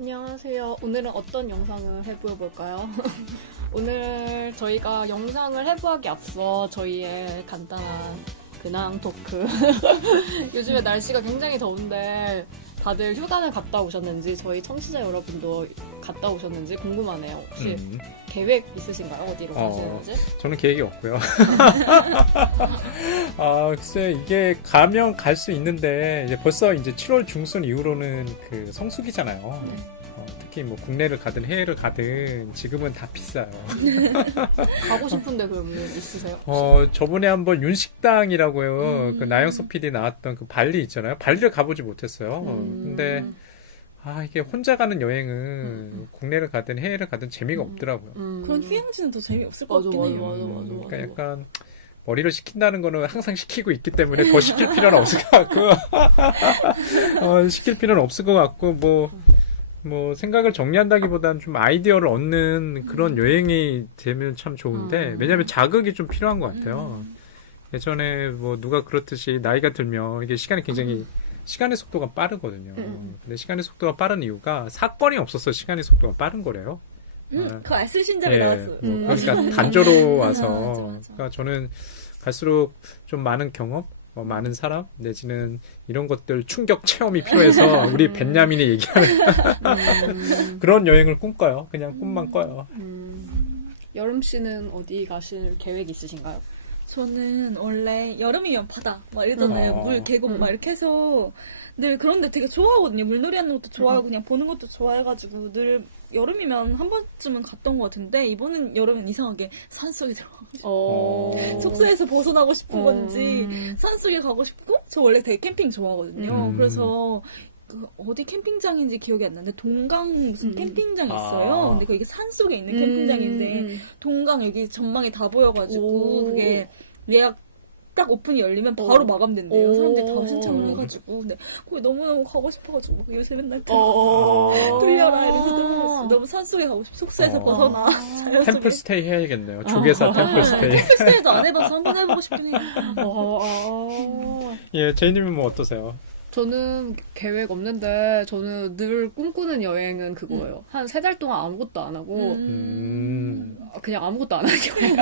안녕하세요. 오늘은 어떤 영상을 해보여볼까요? 오늘 저희가 영상을 해보하기 앞서 저희의 간단한 근황 토크. 요즘에 날씨가 굉장히 더운데 다들 휴가는 갔다 오셨는지 저희 청취자 여러분도 갔다 오셨는지 궁금하네요. 혹시 계획 있으신가요? 어디로 가시는지? 저는 계획이 없고요. 글쎄 이게 가면 갈 수 있는데 이제 벌써 이제 7월 중순 이후로는 그 성수기잖아요. 특히 뭐 국내를 가든 해외를 가든 지금은 다 비싸요. 가고 싶은데 그러면 있으세요? 저번에 한번 윤식당이라고요. 그 나영석 PD 나왔던 그 발리 있잖아요. 발리를 가보지 못했어요. 근데 이게 혼자 가는 여행은 국내를 가든 해외를 가든 재미가 없더라고요. 그런 휴양지는 더 재미없을 것 같긴 해요. 그러니까 약간 머리를 식힌다는 거는 항상 식히고 있기 때문에 더 시킬 필요는 없을 것 같고 시킬 필요는 없을 것 같고 뭐 생각을 정리한다기보다는 좀 아이디어를 얻는 그런 여행이 되면 참 좋은데 왜냐하면 자극이 좀 필요한 것 같아요. 예전에 뭐 누가 그렇듯이 나이가 들면 이게 시간이 굉장히 시간의 속도가 빠르거든요. 근데 시간의 속도가 빠른 이유가 사건이 없어서 시간의 속도가 빠른 거래요. 그거 알쓸신잡이 나왔어요. 그러니까 단조로워서. 맞아. 그러니까 저는 갈수록 좀 많은 경험, 많은 사람 내지는 이런 것들 충격 체험이 필요해서 우리 벤야민이 얘기하는 그런 여행을 꿈꿔요. 그냥 꿈만 꿔요. 여름 씨는 어디 가실 계획 있으신가요? 저는 원래 여름이면 바다 막 이러잖아요. 물 계곡 막 이렇게 해서 늘 그런데 되게 좋아하거든요. 물놀이 하는 것도 좋아하고 그냥 보는 것도 좋아해가지고 늘 여름이면 한 번쯤은 갔던 것 같은데 이번엔 여름엔 이상하게 산속에 들어가가지고 숙소에서 벗어나고 싶은 건지 산속에 가고 싶고 저 원래 되게 캠핑 좋아하거든요. 그래서 그 어디 캠핑장인지 기억이 안 나는데 동강 무슨 캠핑장이 있어요. 근데 그게 산속에 있는 캠핑장인데 동강 여기 전망이 다 보여가지고 그게 예약 딱 오픈이 열리면 바로 마감된대요. 사람들이 다 신청을 해가지고. 근데 거기 너무너무 가고 싶어가지고 요새 맨날 돌려라 이러면서 너무 산속에 가고 싶어. 숙소에서 벗어나. 템플 스테이 해야겠네요. 조개사 템플 스테이. 템플 스테이도 안 해봐서 한번 해보고 싶긴 해요. 예, 제이님은 뭐 어떠세요? 저는 계획 없는데 저는 늘 꿈꾸는 여행은 그거예요. 한 3달 동안 아무것도 안 하고 그냥 아무것도 안 하는 여행.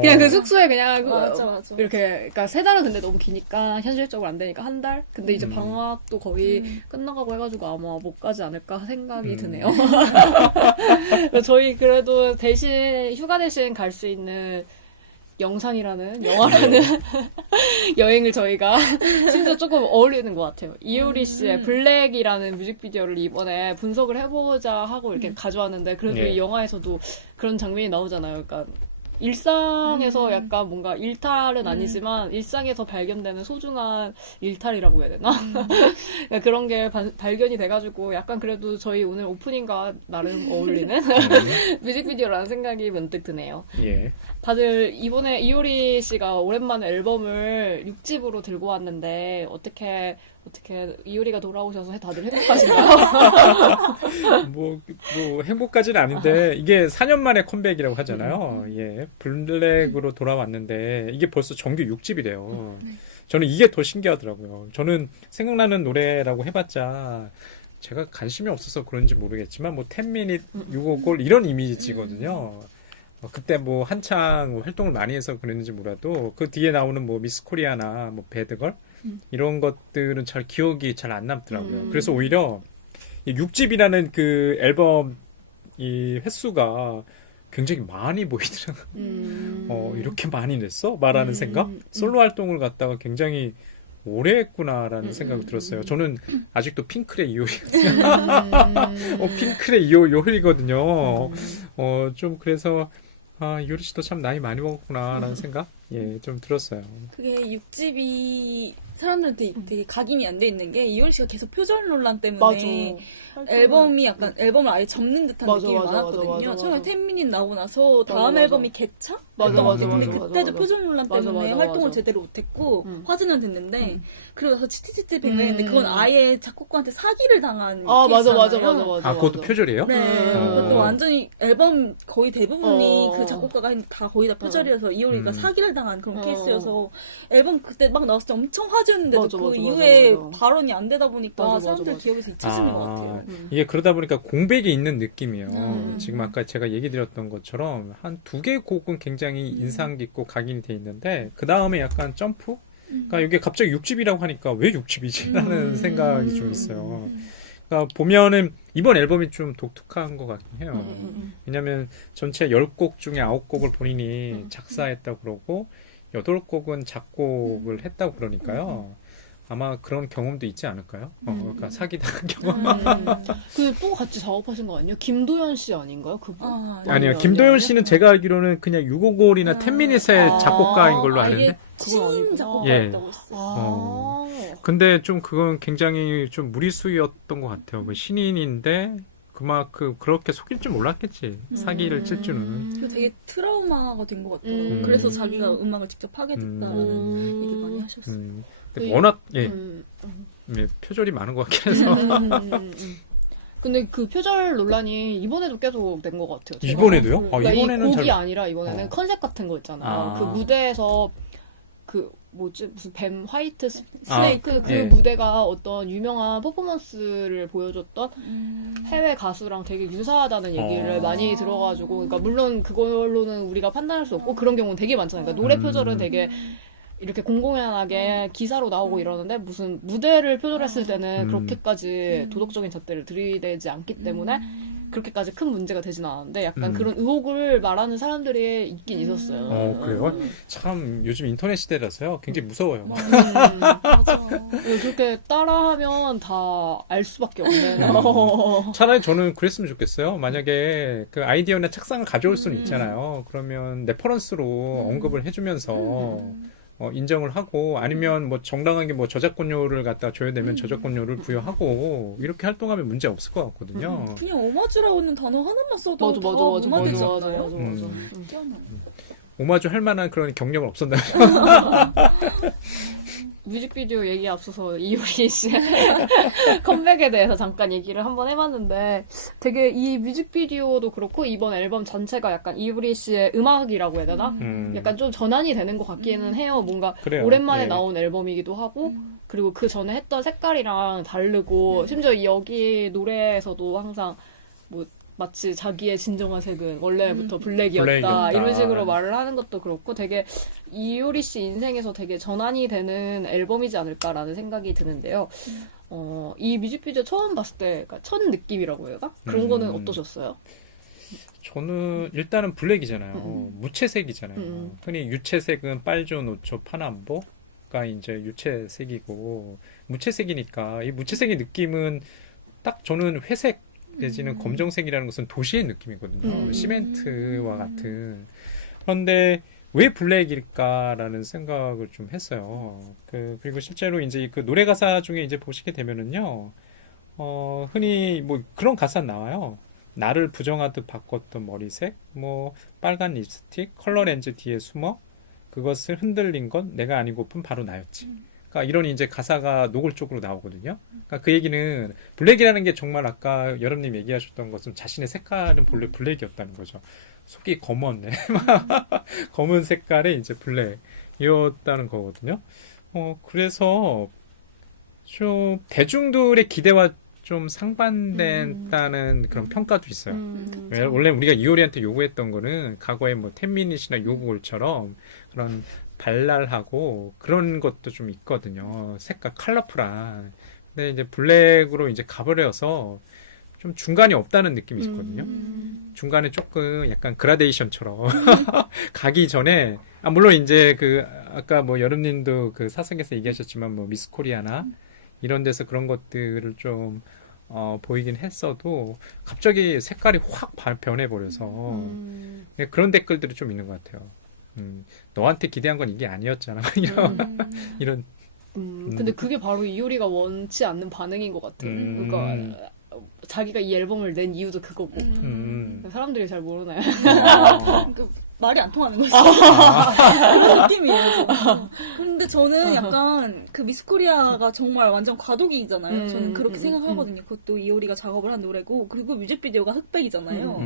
그냥 그 숙소에 그냥 맞아. 이렇게 그러니까 3달은 근데 너무 기니까 현실적으로 안 되니까 한 달? 근데 이제 방학도 거의 끝나가고 해가지고 아마 못 가지 않을까 생각이 드네요. 저희 그래도 대신 휴가 대신 갈 수 있는 영상이라는 영화라는 여행을 저희가 진짜 조금 어울리는 것 같아요. 이효리 씨의 블랙이라는 뮤직비디오를 이번에 분석을 해보자 하고 이렇게 가져왔는데 그래도 이 영화에서도 그런 장면이 나오잖아요. 그러니까 일상에서 약간 뭔가 일탈은 아니지만 일상에서 발견되는 소중한 일탈이라고 해야 되나? 그런 게 발견이 돼가지고 약간 그래도 저희 오늘 오프닝과 나름 어울리는 뮤직비디오라는 생각이 문득 드네요. 예. 다들 이번에 이효리 씨가 오랜만에 앨범을 6집으로 들고 왔는데 어떻게 이효리가 돌아오셔서 다들 행복하신가요? 뭐 행복까지는 아닌데 이게 4년 만에 컴백이라고 하잖아요. 예, 블랙으로 돌아왔는데 이게 벌써 정규 6집이래요. 저는 이게 더 신기하더라고요. 저는 생각나는 노래라고 해봤자 제가 관심이 없어서 그런지 모르겠지만 뭐 10미닛, 655골 이런 이미지거든요. 그때 뭐 한창 활동을 많이 해서 그랬는지 몰라도 그 뒤에 나오는 뭐 미스 코리아나 뭐 배드걸 이런 것들은 잘 기억이 잘 안 남더라고요. 그래서 오히려 이 6집이라는 그 앨범 이 횟수가 굉장히 많이 보이더라고요. 이렇게 많이 냈어? 말하는 생각? 솔로 활동을 갖다가 굉장히 오래 했구나라는 생각이 들었어요. 저는 아직도 핑클의 이효리거든요. 핑클의 이효리거든요. 좀 그래서 이효리 씨도 참 나이 많이 먹었구나라는 생각? 예, 좀 들었어요. 그게 6집이 사람들한테 되게 각인이 안 돼 있는 게 이효리 씨가 계속 표절 논란 때문에 앨범이 약간 앨범을 아예 접는 듯한 느낌이 많았거든요. 처음에 10미닛 나오고 나서 다음 앨범이 개차? 근데 그때도 표절 논란 때문에 활동을 제대로 못했고 화제는 됐는데 그러고 나서 치티치티 뱅뱅했는데 그건 아예 작곡가한테 사기를 당한 케이스잖아요. 그것도 표절이에요? 네. 그것도 완전히 앨범 거의 대부분이 그 작곡가가 다 거의 다 표절이어서 이효리가 사기를 학대당한 그런 어. 케이스여서 앨범 그때 막 나왔을 때 엄청 화제였는데도 맞아, 그 맞아, 이후에 맞아. 발언이 안 되다 보니까 맞아, 맞아, 사람들 맞아. 기억에서 잊혀지는 것 같아요. 이게 그러다 보니까 공백이 있는 느낌이에요. 음. 지금 아까 제가 얘기 드렸던 것처럼 한 두 개 곡은 굉장히 인상 깊고 각인이 돼 있는데 그 다음에 약간 점프? 그러니까 이게 갑자기 6집이라고 하니까 왜 6집이지? 라는 생각이 좀 있어요. 그러니까 보면은 이번 앨범이 좀 독특한 것 같긴 해요. 왜냐면 전체 10곡 중에 9곡을 본인이 작사했다고 그러고 8곡은 작곡을 했다고 그러니까요. 아마 그런 경험도 있지 않을까요? 그러니까 사기당한 경험. 그또 같이 작업하신 거 아니에요? 김도현 씨 아닌가요? 그분? 아니요. 김도현 씨는 제가 알기로는 그냥 655이나 10미닛의 작곡가인 걸로 아예 아는데. 신인 아니구나. 작곡가였다고 했어요. 아. 근데 좀 그건 굉장히 좀 무리수였던 것 같아요. 그 신인인데 그만큼 그렇게 속일 줄 몰랐겠지. 사기를 칠 줄은. 그 되게 트라우마가 된 것 같아요. 음. 그래서 자기가 음악을 직접 하게 됐다는 얘기 많이 하셨어요. 근데 그- 워낙 음. 예, 표절이 많은 것 같긴 해서. 근데 그 표절 논란이 이번에도 계속 된 것 같아요. 제가. 이번에도요? 그러니까 이 이번에는 곡이 잘- 아니라 이번에는 컨셉 같은 거 있잖아요. 아. 그 무대에서 그 뭐지 무슨 뱀 화이트 아, 스네이크 그 예. 무대가 어떤 유명한 퍼포먼스를 보여줬던 해외 가수랑 되게 유사하다는 얘기를 많이 들어가지고 그러니까 물론 그걸로는 우리가 판단할 수 없고 그런 경우는 되게 많잖아요. 그러니까 노래 표절은 되게 이렇게 공공연하게 기사로 나오고 이러는데 무슨 무대를 표절했을 때는 그렇게까지 도덕적인 잣대를 들이대지 않기 때문에 그렇게까지 큰 문제가 되진 않았는데 약간 그런 의혹을 말하는 사람들이 있긴 있었어요. 그래요? 참 요즘 인터넷 시대라서요. 굉장히 무서워요. 맞아. 그렇게 따라하면 다 알 수밖에 없는. 차라리 저는 그랬으면 좋겠어요. 만약에 그 아이디어나 책상을 가져올 수는 있잖아요. 그러면 레퍼런스로 언급을 해주면서 인정을 하고 아니면 뭐 정당하게 뭐 저작권료를 갖다 줘야 되면 저작권료를 부여하고 이렇게 활동하면 문제 없을 것 같거든요. 그냥 오마주라는 단어 하나만 써도 맞아, 다 맞아, 맞아, 오마주지 맞아, 않아요? 맞아, 맞아. 희한해. 오마주 할 만한 그런 경력은 없었나요? 뮤직비디오 얘기 앞서서 이효리 씨의 컴백에 대해서 잠깐 얘기를 한번 해봤는데 되게 이 뮤직비디오도 그렇고 이번 앨범 전체가 약간 이효리 씨의 음악이라고 해야 되나? 약간 좀 전환이 되는 것 같기는 해요. 뭔가 그래요. 오랜만에 예. 나온 앨범이기도 하고 그리고 그 전에 했던 색깔이랑 다르고 심지어 여기 노래에서도 항상 뭐 마치 자기의 진정한 색은 원래부터 블랙이었다 블랙이었다. 이런 식으로 말을 하는 것도 그렇고 되게 이효리 씨 인생에서 되게 전환이 되는 앨범이지 않을까라는 생각이 드는데요. 이 뮤직비디오 처음 봤을 때 그러니까 첫 느낌이라고 해요. 그런 거는 어떠셨어요? 저는 일단은 블랙이잖아요. 무채색이잖아요. 흔히 유채색은 빨조, 노초, 파남보가 이제 유채색이고 무채색이니까 이 무채색의 느낌은 딱 저는 회색 내지는 검정색이라는 것은 도시의 느낌이거든요. 시멘트와 같은. 그런데 왜 블랙일까라는 생각을 좀 했어요. 그리고 실제로 이제 그 노래 가사 중에 이제 보시게 되면은요, 흔히 뭐 그런 가사 나와요. 나를 부정하듯 바꿨던 머리색, 뭐 빨간 립스틱, 컬러 렌즈 뒤에 숨어 그것을 흔들린 건 내가 아니고픈 바로 나였지. 그러니까 이런 이제 가사가 노골적으로 나오거든요. 그러니까 그 얘기는 블랙이라는 게 정말 아까 여름님 얘기하셨던 것은 자신의 색깔은 본래 블랙이었다는 거죠. 속이 검었네. 검은 색깔의 이제 블랙이었다는 거거든요. 그래서 좀 대중들의 기대와 좀 상반된다는 그런 평가도 있어요. 원래 우리가 이효리한테 요구했던 거는 과거에 뭐 10미닛이나 요구걸처럼 그런 발랄하고 그런 것도 좀 있거든요. 색깔 컬러풀한. 근데 이제 블랙으로 이제 가버려서 좀 중간이 없다는 느낌이 있거든요. 중간에 조금 약간 그라데이션처럼 가기 전에 물론 이제 그 아까 뭐 여름님도 그 사석에서 얘기하셨지만 뭐 미스 코리아나 이런 데서 그런 것들을 좀 보이긴 했어도 갑자기 색깔이 확 변해버려서 그런 댓글들이 좀 있는 것 같아요. 너한테 기대한 건 이게 아니었잖아. 이런. 근데 그게 바로 이효리가 원치 않는 반응인 것 같아요. 그러니까 자기가 이 앨범을 낸 이유도 그거고 사람들이 잘 모르나요? 말이 안 통하는 거죠. 그런 느낌이에요. 지금. 근데 저는 약간 그 미스코리아가 정말 완전 과도기잖아요. 저는 그렇게 생각하거든요. 그것도 이효리가 작업을 한 노래고, 그리고 뮤직비디오가 흑백이잖아요.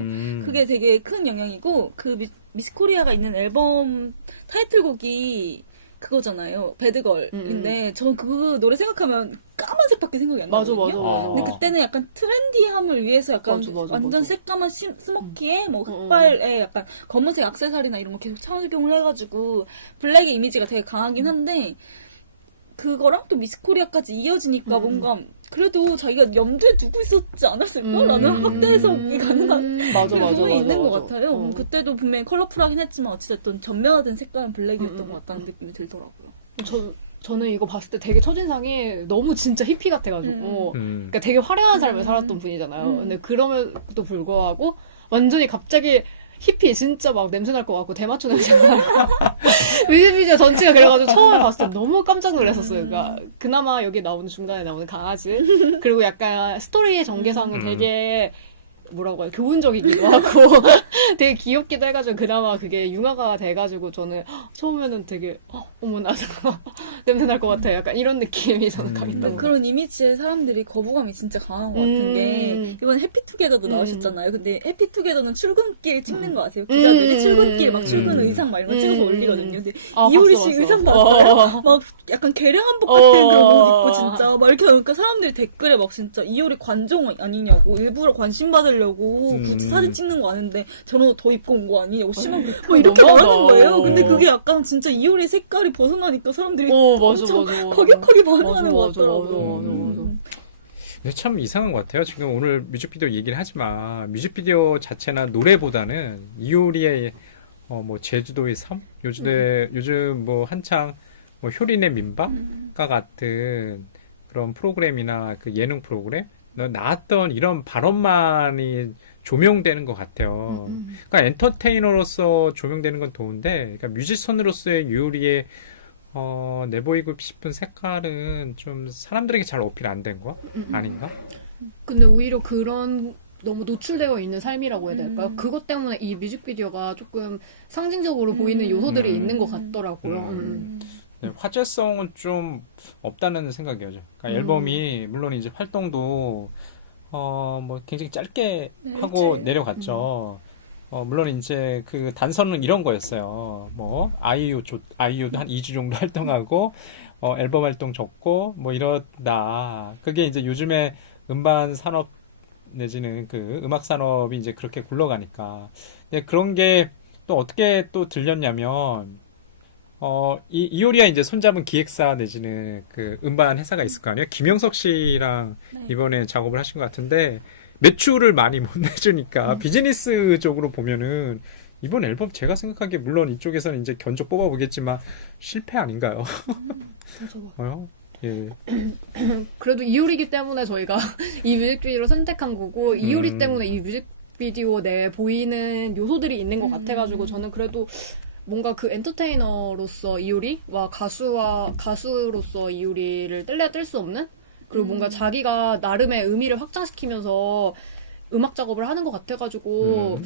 그게 되게 큰 영향이고, 그 미스코리아가 있는 앨범 타이틀곡이 그거잖아요. 배드걸인데 저는 그 노래 생각하면 까만색밖에 생각이 안 맞아, 나거든요. 맞아, 맞아. 근데 그때는 약간 트렌디함을 위해서 약간 맞아, 맞아, 완전 맞아. 새까만 스모키에 뭐 흑발에 약간 검은색 악세사리나 이런 거 계속 착용을 해가지고 블랙의 이미지가 되게 강하긴 한데 그거랑 또 미스코리아까지 이어지니까 뭔가 그래도 자기가 염두에 두고 있었지 않았을까라는 확대 해석이 가능한 맞아, 그런 맞아, 부분이 맞아, 있는 것 맞아. 같아요. 그때도 분명히 컬러풀하긴 했지만 어찌됐든 전면화된 색깔은 블랙이었던 것 같다는 느낌이 들더라고요. 저는 이거 봤을 때 되게 첫인상이 너무 진짜 히피 같아가지고 그러니까 되게 화려한 삶을 살았던 분이잖아요. 근데 그럼에도 불구하고 완전히 갑자기 히피 진짜 막 냄새 날 것 같고 대마초 냄새 나고 뮤직비디오 전체가 그래가지고 처음에 봤을 때 너무 깜짝 놀랐었어요. 그러니까 그나마 여기 나오는 중간에 나오는 강아지 그리고 약간 스토리의 전개상은 되게 뭐라고 해요 교훈적이기도 하고 되게 귀엽기도 해가지고 그나마 그게 융화가 돼가지고 저는 처음에는 되게 어머 나도 냄새 날 것 같아 약간 이런 느낌이 저는 강했던 것 같아요. 그런 이미지에 사람들이 거부감이 진짜 강한 것 같은 게 이번 해피투게더도 나오셨잖아요. 근데 해피투게더는 출근길 찍는 거 아세요? 기자들이 출근길 막 출근 의상 막 이런 거 찍어서 올리거든요. 근데 이효리 씨 의상 봤어요? 막 약간 개량한복 같은 그런 옷 입고 진짜 막 이렇게 하니까 사람들이 댓글에 막 진짜 이효리 관종 아니냐고 일부러 관심 받으려고 굳이 사진 찍는 거 아는데 저런 옷 더 입고 온 거 아니냐고 심한 뭐 이렇게 너무하다. 말하는 거예요. 근데 그게 약간 진짜 이효리 색깔이 벗어나니까 사람들이 맞아, 엄청 맞아, 맞아. 거격하게 반응하는 것 맞아, 같더라고요. 맞아. 근데 참 이상한 것 같아요. 지금 오늘 뮤직비디오 얘기를 하지만 뮤직비디오 자체나 노래보다는 이효리의 뭐 제주도의 삶, 요즘 뭐 한창 뭐 효린의 민박과 같은 그런 프로그램이나 그 예능 프로그램 나왔던 이런 발언만이 조명되는 것 같아요. 그러니까 엔터테이너로서 조명되는 건 좋은데, 그러니까 뮤지션으로서의 이효리의 내보이고 싶은 색깔은 좀 사람들에게 잘 어필 안 된 거 아닌가? 근데 오히려 그런 너무 노출되어 있는 삶이라고 해야 될까요? 그것 때문에 이 뮤직비디오가 조금 상징적으로 보이는 요소들이 있는 것 같더라고요. 네, 화제성은 좀 없다는 생각이에요. 그러니까 앨범이 물론 이제 활동도 뭐 굉장히 짧게 하고 내려갔죠. 물론 이제 그 단서는 이런 거였어요. 뭐 아이유도 한 2주 정도 활동하고 앨범 활동 적고 뭐 이러다. 그게 이제 요즘에 음반 산업 내지는 그 음악 산업이 이제 그렇게 굴러가니까. 근데 그런 게 또 어떻게 또 들렸냐면 이효리가 이제 손잡은 기획사 내지는 그 음반 회사가 있을 거 아니에요? 김영석 씨랑 이번에 작업을 하신 것 같은데 매출을 많이 못 내주니까 비즈니스적으로 보면은 이번 앨범 제가 생각하기에 물론 이쪽에서는 이제 견적 뽑아보겠지만 실패 아닌가요? 예. 그래도 이효리기 때문에 저희가 이 뮤직비디오를 선택한 거고 이효리 때문에 이 뮤직비디오 내에 보이는 요소들이 있는 것 같아가지고 저는 그래도 뭔가 그 엔터테이너로서 이효리와 가수로서 이효리를 뗄래야 뗄 수 없는 그리고 뭔가 자기가 나름의 의미를 확장시키면서 음악 작업을 하는 것 같아가지고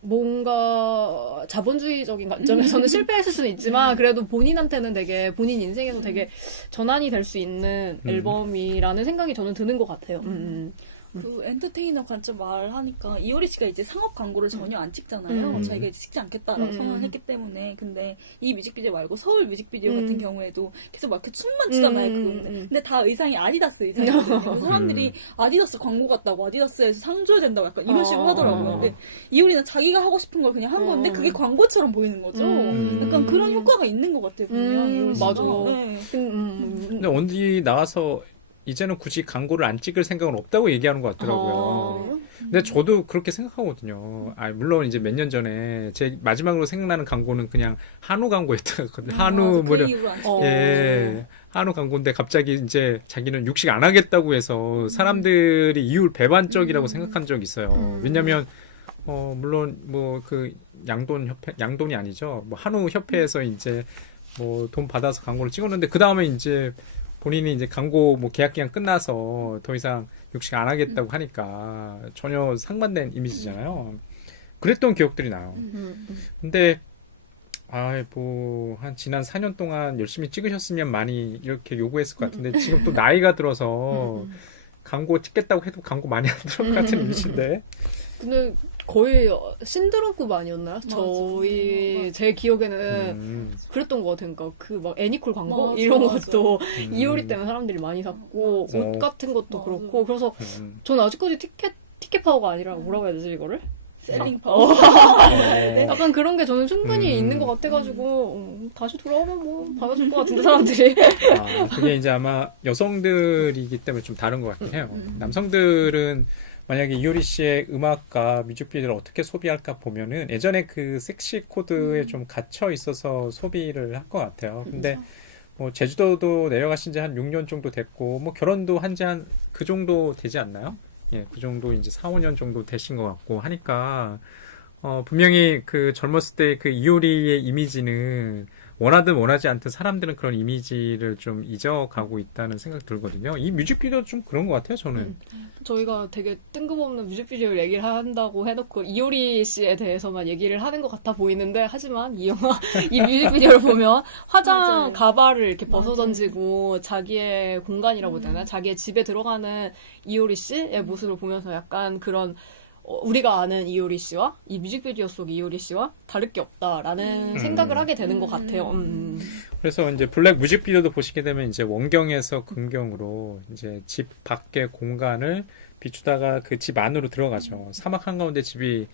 뭔가 자본주의적인 관점에서는 실패했을 수는 있지만 그래도 본인한테는 되게 본인 인생에서 되게 전환이 될 수 있는 앨범이라는 생각이 저는 드는 것 같아요. 그 엔터테이너 관점 말하니까 이효리 씨가 이제 상업 광고를 전혀 안 찍잖아요. 자기가 이제 찍지 않겠다라고 선언을 했기 때문에. 근데 이 뮤직비디오 말고 서울 뮤직비디오 같은 경우에도 계속 막 이렇게 춤만 추잖아요. 근데 다 의상이 아디다스 의상이거든요. 사람들이 아디다스 광고 같다고 아디다스에서 상 줘야 된다고 약간 이런 식으로 하더라고요. 근데 이효리는 자기가 하고 싶은 걸 그냥 한 건데 그게 광고처럼 보이는 거죠. 약간 그런 효과가 있는 것 같아요. 분명 이효리 씨가. 맞아. 네. 근데 어디 나와서 이제는 굳이 광고를 안 찍을 생각은 없다고 얘기하는 것 같더라고요. 근데 저도 그렇게 생각하거든요. 물론 이제 몇 년 전에 제 마지막으로 생각나는 광고는 그냥 한우 광고였던 것 같거든요. 한우 그 뭐냐. 이후로 안 예. 한우 광고인데 갑자기 이제 자기는 육식 안 하겠다고 해서 사람들이 이율 배반적이라고 생각한 적이 있어요. 왜냐면 물론 뭐 그 양돈이 아니죠. 뭐 한우 협회에서 이제 뭐 돈 받아서 광고를 찍었는데 그 다음에 이제 본인이 이제 광고 뭐 계약 기간 끝나서 더 이상 육식 안 하겠다고 하니까 전혀 상반된 이미지잖아요. 그랬던 기억들이 나요. 음. 근데 한 지난 4년 동안 열심히 찍으셨으면 많이 이렇게 요구했을 것 같은데 지금 또 나이가 들어서 광고 찍겠다고 해도 광고 많이 안 들어올 것 같은 이미지인데. 근데 거의 신드롬급 아니었나요? 맞아. 제 기억에는 그랬던 것 같아요. 그러니까 그 막 애니콜 광고 맞아, 이런 맞아. 것도 이효리 때문에 사람들이 많이 샀고 맞아. 옷 같은 것도 맞아. 그렇고 그래서 저는 아직까지 티켓 파워가 아니라 뭐라고 해야 되지 이거를? 셀링 파워. 네. 약간 그런 게 저는 충분히 있는 것 같아가지고 다시 돌아오면 뭐 받아줄 것 같은데 사람들이. 그게 이제 아마 여성들이기 때문에 좀 다른 것 같긴 해요. 남성들은 만약에 이효리 씨의 음악과 뮤직비디오를 어떻게 소비할까 보면은 예전에 그 섹시 코드에 좀 갇혀 있어서 소비를 할 것 같아요. 근데 뭐 제주도도 내려가신 지 한 6년 정도 됐고 뭐 결혼도 한 지 한 그 정도 되지 않나요? 예, 그 정도 이제 4, 5년 정도 되신 것 같고 하니까 분명히 그 젊었을 때 그 이효리의 이미지는 원하든 원하지 않든 사람들은 그런 이미지를 좀 잊어가고 있다는 생각 들거든요. 이 뮤직비디오도 좀 그런 것 같아요, 저는. 저희가 되게 뜬금없는 뮤직비디오를 얘기를 한다고 해놓고 이효리 씨에 대해서만 얘기를 하는 것 같아 보이는데 하지만 이 영화 이 뮤직비디오를 보면 화장 맞아요. 가발을 이렇게 맞아요. 벗어던지고 자기의 공간이라고 해야 되나? 자기의 집에 들어가는 이효리 씨의 모습을 보면서 약간 그런 우리가 아는 이효리 씨와 이 뮤직비디오 속 이효리 씨와 다를 게 없다라는 생각을 하게 되는 것 같아요. 그래서 이제 블랙 뮤직비디오도 보시게 되면 이제 원경에서 금경으로 이제 집 밖의 공간을 비추다가 그 집 안으로 들어가죠. 사막 한가운데 집이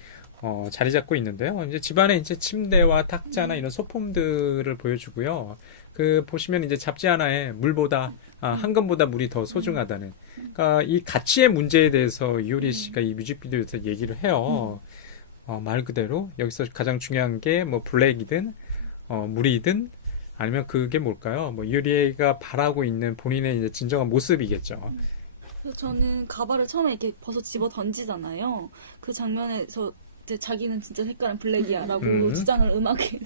자리 잡고 있는데요. 이제 집 안에 이제 침대와 탁자나 이런 소품들을 보여주고요. 그 보시면 이제 잡지 하나에 물보다 한금보다 물이 더 소중하다는. 그러니까 이 가치의 문제에 대해서 이효리 씨가 이 뮤직비디오에서 얘기를 해요. 말 그대로 여기서 가장 중요한 게 뭐 블랙이든 물이든 아니면 그게 뭘까요? 뭐 이효리가 바라고 있는 본인의 이제 진정한 모습이겠죠. 그래서 저는 가발을 처음에 이렇게 벗어 집어 던지잖아요. 그 장면에서 이제 자기는 진짜 색깔은 블랙이야라고 주장을 음악에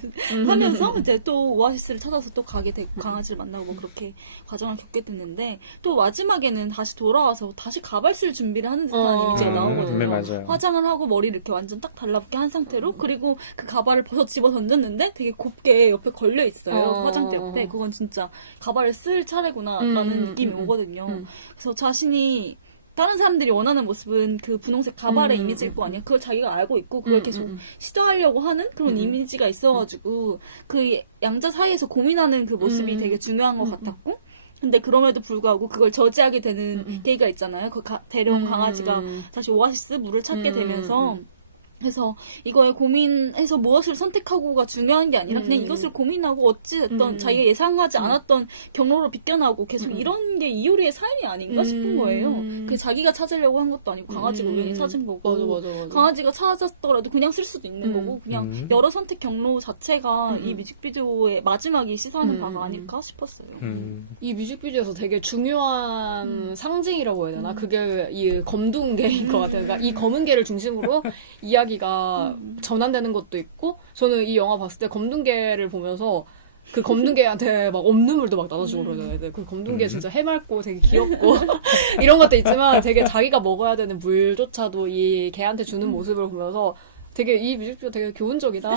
하면서 이제 또 오아시스를 찾아서 또 가게 되고 강아지를 만나고 뭐 그렇게 과정을 겪게 됐는데 또 마지막에는 다시 돌아와서 다시 가발 쓸 준비를 하는 듯한 이미지가 나오거든요. 네, 맞아요. 화장을 하고 머리를 이렇게 완전 딱 달라붙게 한 상태로 그리고 그 가발을 벗어 집어 던졌는데 되게 곱게 옆에 걸려 있어요. 화장대 옆에. 그건 진짜 가발을 쓸 차례구나라는 느낌이 오거든요. 그래서 자신이 다른 사람들이 원하는 모습은 그 분홍색 가발의 이미지일 거 아니에요. 그걸 자기가 알고 있고 그걸 계속 시도하려고 하는 그런 이미지가 있어가지고 그 양자 사이에서 고민하는 그 모습이 되게 중요한 것 같았고 근데 그럼에도 불구하고 그걸 저지하게 되는 계기가 있잖아요. 그 데려온 강아지가 다시 오아시스 물을 찾게 되면서 그래서 이거에 고민해서 무엇을 선택하고가 중요한 게 아니라 그냥 이것을 고민하고 어찌됐던 자기가 예상하지 않았던 경로로 비껴나오고 계속 이런 게 이효리의 삶이 아닌가 싶은 거예요. 그 자기가 찾으려고 한 것도 아니고 강아지가 우연히 찾은 거고 맞아. 강아지가 찾았더라도 그냥 쓸 수도 있는 거고 그냥 여러 선택 경로 자체가 이 뮤직비디오의 마지막이 시사하는 바가 아닐까 싶었어요. 이 뮤직비디오에서 되게 중요한 상징이라고 해야 되나? 그게 이 검둥개인 것 같아요. 그러니까 이 검은 개를 중심으로 이야기가 전환되는 것도 있고, 저는 이 영화 봤을 때 검둥개를 보면서 그 검둥개한테 막 없는물도 막 나눠주고 그러잖아요. 그 검둥개 진짜 해맑고 되게 귀엽고 이런 것도 있지만 되게 자기가 먹어야 되는 물조차도 이 개한테 주는 모습을 보면서 되게 이 뮤직비디오 되게 교훈적이다.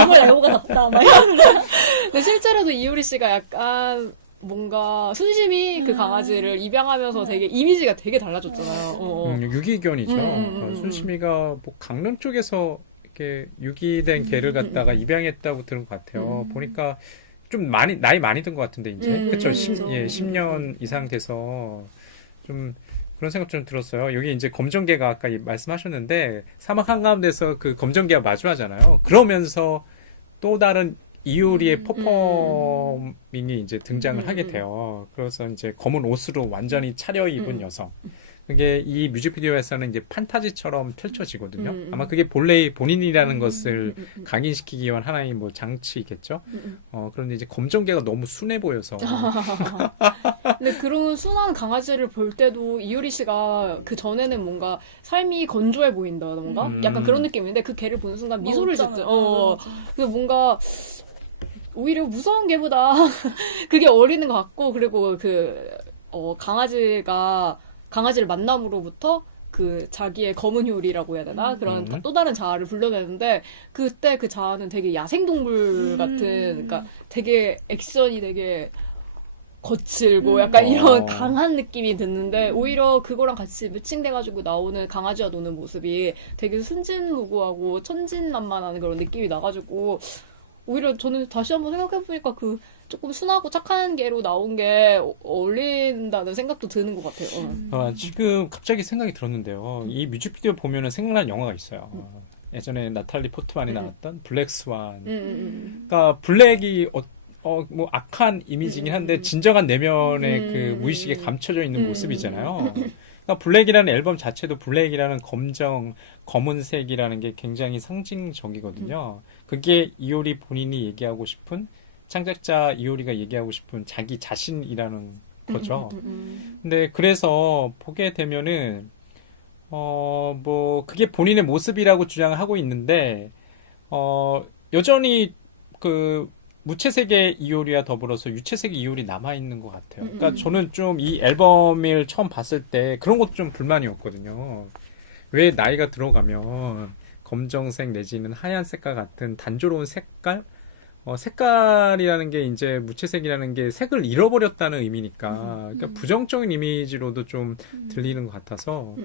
정말 애호가 답다. 막 이런. 근데 실제로도 이효리 씨가 약간 뭔가 순심히 그 강아지를 입양하면서 되게 이미지가 되게 달라졌잖아요. 유기견이죠. 순심이가 뭐 강릉 쪽에서 이렇게 유기된 개를 갖다가 입양했다고 들은 것 같아요. 보니까 좀 나이 많이 든 것 같은데 이제 그쵸? 10년 이상 돼서 좀 그런 생각 좀 들었어요. 여기 이제 검정개가 아까 말씀하셨는데 사막 한가운데서 그 검정개와 마주하잖아요. 그러면서 또 다른 이효리의 퍼포밍이 이제 등장을 하게 돼요. 그래서 이제 검은 옷으로 완전히 차려입은 여성. 그게 이 뮤직비디오에서는 이제 판타지처럼 펼쳐지거든요. 아마 그게 본인이라는 것을 각인시키기 위한 하나의 뭐 장치겠죠. 그런데 이제 검정개가 너무 순해 보여서. 근데 그런 순한 강아지를 볼 때도 이효리 씨가 그 전에는 뭔가 삶이 건조해 보인다, 뭔가 약간 그런 느낌인데 그 개를 보는 순간 미소를 짓죠. 그래서 뭔가 오히려 무서운 개보다 그게 어리는 것 같고, 그리고 강아지를 만남으로부터 그 자기의 검은 효리라고 해야 되나? 그런 또 다른 자아를 불러내는데 그때 그 자아는 되게 야생동물 같은 그러니까 되게 액션이 되게 거칠고 약간 이런 강한 느낌이 드는데 오히려 그거랑 같이 매칭돼가지고 나오는 강아지와 노는 모습이 되게 순진무구하고 천진난만한 그런 느낌이 나가지고 오히려 저는 다시 한번 생각해보니까 그 조금 순하고 착한 개로 나온 게 어울린다는 생각도 드는 것 같아요. 지금 갑자기 생각이 들었는데요. 이 뮤직비디오 보면은 생각나는 영화가 있어요. 예전에 나탈리 포트만이 나왔던 블랙 스완. 그러니까 블랙이 뭐 악한 이미지긴 한데 진정한 내면의 그 무의식에 감춰져 있는 모습이잖아요. 그러니까 블랙이라는 앨범 자체도 블랙이라는 검은색이라는 게 굉장히 상징적이거든요. 그게 이효리 본인이 얘기하고 싶은 창작자 이효리가 얘기하고 싶은 자기 자신이라는 거죠. 근데 그래서 보게 되면은 뭐 그게 본인의 모습이라고 주장을 하고 있는데 여전히 그 무채색의 이효리와 더불어서 유채색의 이효리 남아있는 것 같아요. 그러니까 저는 좀 이 앨범을 처음 봤을 때 그런 것도 좀 불만이었거든요. 왜 나이가 들어가면 검정색 내지는 하얀 색깔 같은 단조로운 색깔? 색깔이라는 게 이제 무채색이라는 게 색을 잃어버렸다는 의미니까 그러니까 부정적인 이미지로도 좀 들리는 것 같아서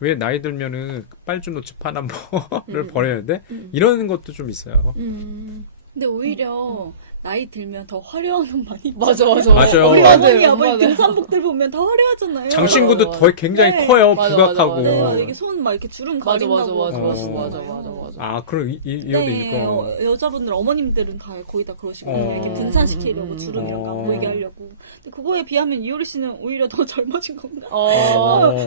왜 나이 들면은 빨주노츠 파남보를 버려야 돼? 이런 것도 좀 있어요. 근데 오히려 나이 들면 더 화려한 옷 많이 맞아. 맞아요. 우리 맞아요. 어머니 아버지 맞아요. 등산복들 보면 더 화려하잖아요. 장신구도 맞아. 더 굉장히 네. 커요. 맞아, 부각하고. 맞아, 네, 이게 손 막 이렇게 주름 맞아. 가린다고. 아, 그럼 이유도 네, 있고. 여자분들 어머님들은 다 거의 다 그러시고 이렇게 분산시키려고 주름 이런 거 안 보이게 하려고. 근데 그거에 비하면 이효리 씨는 오히려 더 젊어진 건가?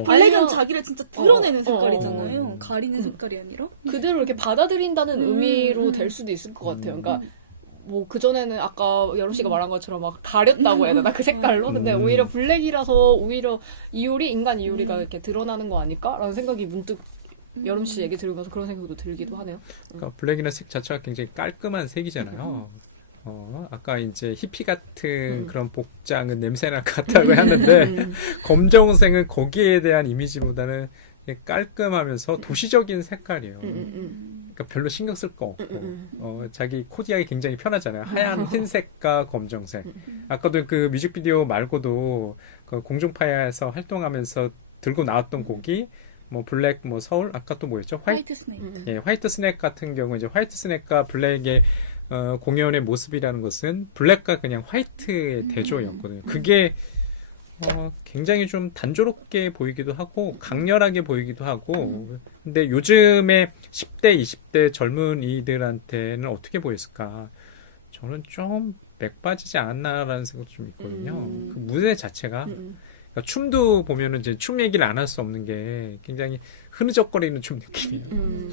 블랙은 아니면- 자기를 진짜 드러내는 어, 색깔이잖아요. 가리는 색깔이 아니라. 그대로 이렇게 받아들인다는 의미로 될 수도 있을 것 같아요. 그러니까 뭐 그전에는 아까 여름 씨가 말한 것처럼 막 가렸다고 해야 되나 그 색깔로. 근데 오히려 블랙이라서 오히려 이효리 인간 이효리가 이렇게 드러나는 거 아닐까라는 생각이 문득 여름 씨 얘기 들으면서 그런 생각도 들기도 하네요. 그러니까 블랙이라는 색 자체가 굉장히 깔끔한 색이잖아요. 아까 이제 히피 같은 그런 복장은 냄새날 것 같다고 하는데 검정색은 거기에 대한 이미지보다는 깔끔하면서 도시적인 색깔이에요. 그러니까 별로 신경 쓸 거 없고 자기 코디하기 굉장히 편하잖아요. 하얀 흰색과 검정색. 아까도 그 뮤직비디오 말고도 그 공중파에서 활동하면서 들고 나왔던 곡이 뭐 블랙 뭐 서울 아까 또 뭐였죠? 화이트 스네이크. 예, 화이트 스낵 같은 경우 이제 화이트 스낵과 블랙의 공연의 모습이라는 것은 블랙과 그냥 화이트의 대조였거든요. 그게 굉장히 좀 단조롭게 보이기도 하고 강렬하게 보이기도 하고 근데 요즘에 10대, 20대 젊은이들한테는 어떻게 보였을까? 저는 좀 맥빠지지 않았나라는 생각도 좀 있거든요. 그 무대 자체가 그러니까 춤도 보면은 이제 춤 얘기를 안 할 수 없는 게 굉장히 흐느적거리는 춤 느낌이에요.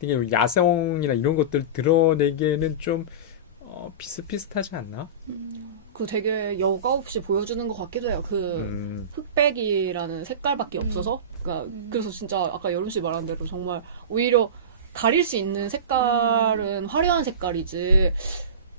되게 야성이나 이런 것들 드러내기에는 좀 비슷비슷하지 않나? 그 되게 여과 없이 보여주는 것 같기도 해요. 그 흑백이라는 색깔밖에 없어서. 그러니까 그래서 진짜 아까 여름 씨 말한 대로 정말 오히려 가릴 수 있는 색깔은 화려한 색깔이지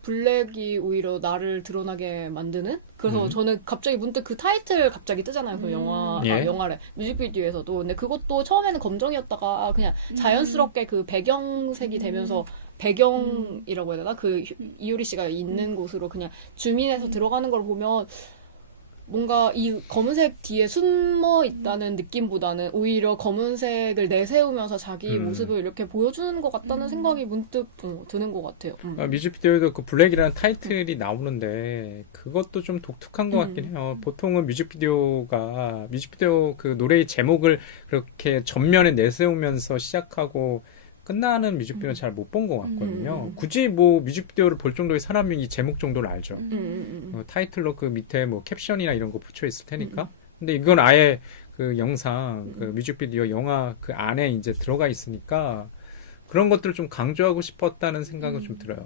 블랙이 오히려 나를 드러나게 만드는? 그래서 저는 갑자기 문득 그 타이틀 갑자기 뜨잖아요. 그 영화래. 뮤직비디오에서도. 근데 그것도 처음에는 검정이었다가 그냥 자연스럽게 그 배경색이 되면서 배경이라고 해야 되나? 그 이효리 씨가 있는 곳으로 그냥 주민해서 들어가는 걸 보면 뭔가 이 검은색 뒤에 숨어 있다는 느낌보다는 오히려 검은색을 내세우면서 자기 모습을 이렇게 보여주는 것 같다는 생각이 문득 드는 것 같아요. 뮤직비디오에도 그 블랙이라는 타이틀이 나오는데 그것도 좀 독특한 것 같긴 해요. 보통은 뮤직비디오 그 노래의 제목을 그렇게 전면에 내세우면서 시작하고 끝나는 뮤직비디오는 잘 못 본 것 같거든요. 굳이 뭐 뮤직비디오를 볼 정도의 사람이 이 제목 정도를 알죠. 타이틀로 그 밑에 뭐 캡션이나 이런 거 붙여 있을 테니까. 근데 이건 아예 그 영상, 그 뮤직비디오 영화 그 안에 이제 들어가 있으니까 그런 것들을 좀 강조하고 싶었다는 생각은 좀 들어요.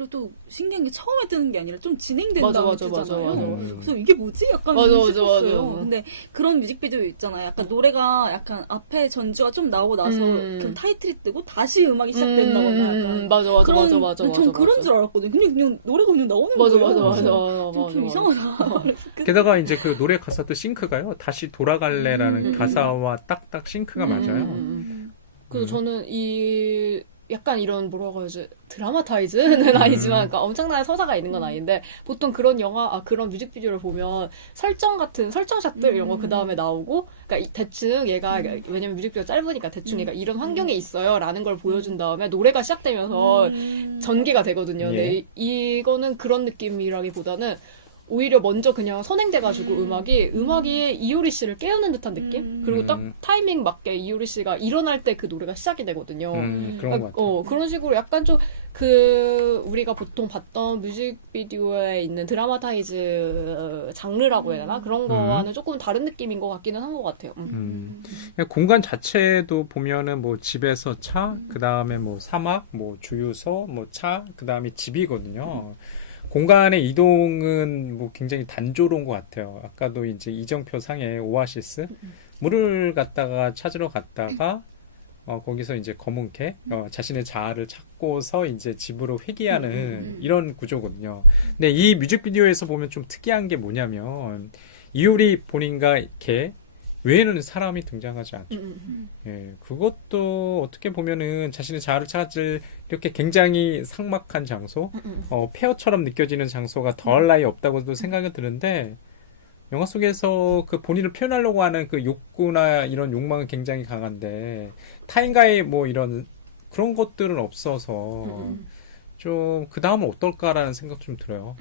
그리고 또 신기한 게 처음에 뜨는 게 아니라 좀 진행된 맞아, 다음에 맞아, 맞아, 뜨잖아요. 맞아. 그래서 이게 뭐지? 약간 맞아, 맞아, 싶었어요. 맞아. 근데 그런 뮤직비디오 있잖아요. 약간 노래가 약간 앞에 전주가 좀 나오고 나서 그 타이틀이 뜨고 다시 음악이 시작된다거나 약간 맞아, 맞아, 그런, 맞아, 맞아, 전 맞아, 그런 맞아. 줄 알았거든요. 그냥 노래가 그냥 나오는 맞아, 거예요. 맞아, 맞아, 그래서 맞아, 좀 맞아. 이상하다. 게다가 이제 그 노래 가사도 싱크가요. 다시 돌아갈래라는 음. 가사와 딱딱 싱크가 맞아요. 그래서 저는 이 약간 이런 뭐라고 해야지 드라마타이즈는 아니지만 그러니까 엄청난 서사가 있는 건 아닌데 보통 그런 영화 그런 뮤직비디오를 보면 설정 같은 설정샷들 이런 거 그 다음에 나오고 그러니까 대충 얘가 왜냐면 뮤직비디오 짧으니까 대충 얘가 이런 환경에 있어요라는 걸 보여준 다음에 노래가 시작되면서 전개가 되거든요. 근데 이거는 그런 느낌이라기보다는 오히려 먼저 그냥 선행돼가지고 음악이 이효리 씨를 깨우는 듯한 느낌? 그리고 딱 타이밍 맞게 이효리 씨가 일어날 때 그 노래가 시작이 되거든요. 그런 것 같아요. 그런 식으로 약간 좀 우리가 보통 봤던 뮤직비디오에 있는 드라마타이즈 장르라고 해야 되나? 그런 거와는 조금 다른 느낌인 것 같기는 한 것 같아요. 그냥 공간 자체도 보면은 뭐 집에서 차, 그 다음에 뭐 사막, 뭐 주유소, 뭐 차, 그 다음에 집이거든요. 공간의 이동은 뭐 굉장히 단조로운 것 같아요. 아까도 이제 이정표 상의 오아시스 물을 갖다가 찾으러 갔다가 거기서 이제 검은 개 자신의 자아를 찾고서 이제 집으로 회귀하는 이런 구조거든요. 근데 이 뮤직비디오에서 보면 좀 특이한 게 뭐냐면 이효리 본인과 개 외에는 사람이 등장하지 않죠. 예, 그것도 어떻게 보면은 자신의 자아를 찾을 이렇게 굉장히 삭막한 장소, 폐허처럼 느껴지는 장소가 더할 나위 없다고도 생각이 드는데 영화 속에서 그 본인을 표현하려고 하는 그 욕구나 이런 욕망은 굉장히 강한데 타인과의 뭐 이런 그런 것들은 없어서 좀 그 다음은 어떨까라는 생각 좀 들어요.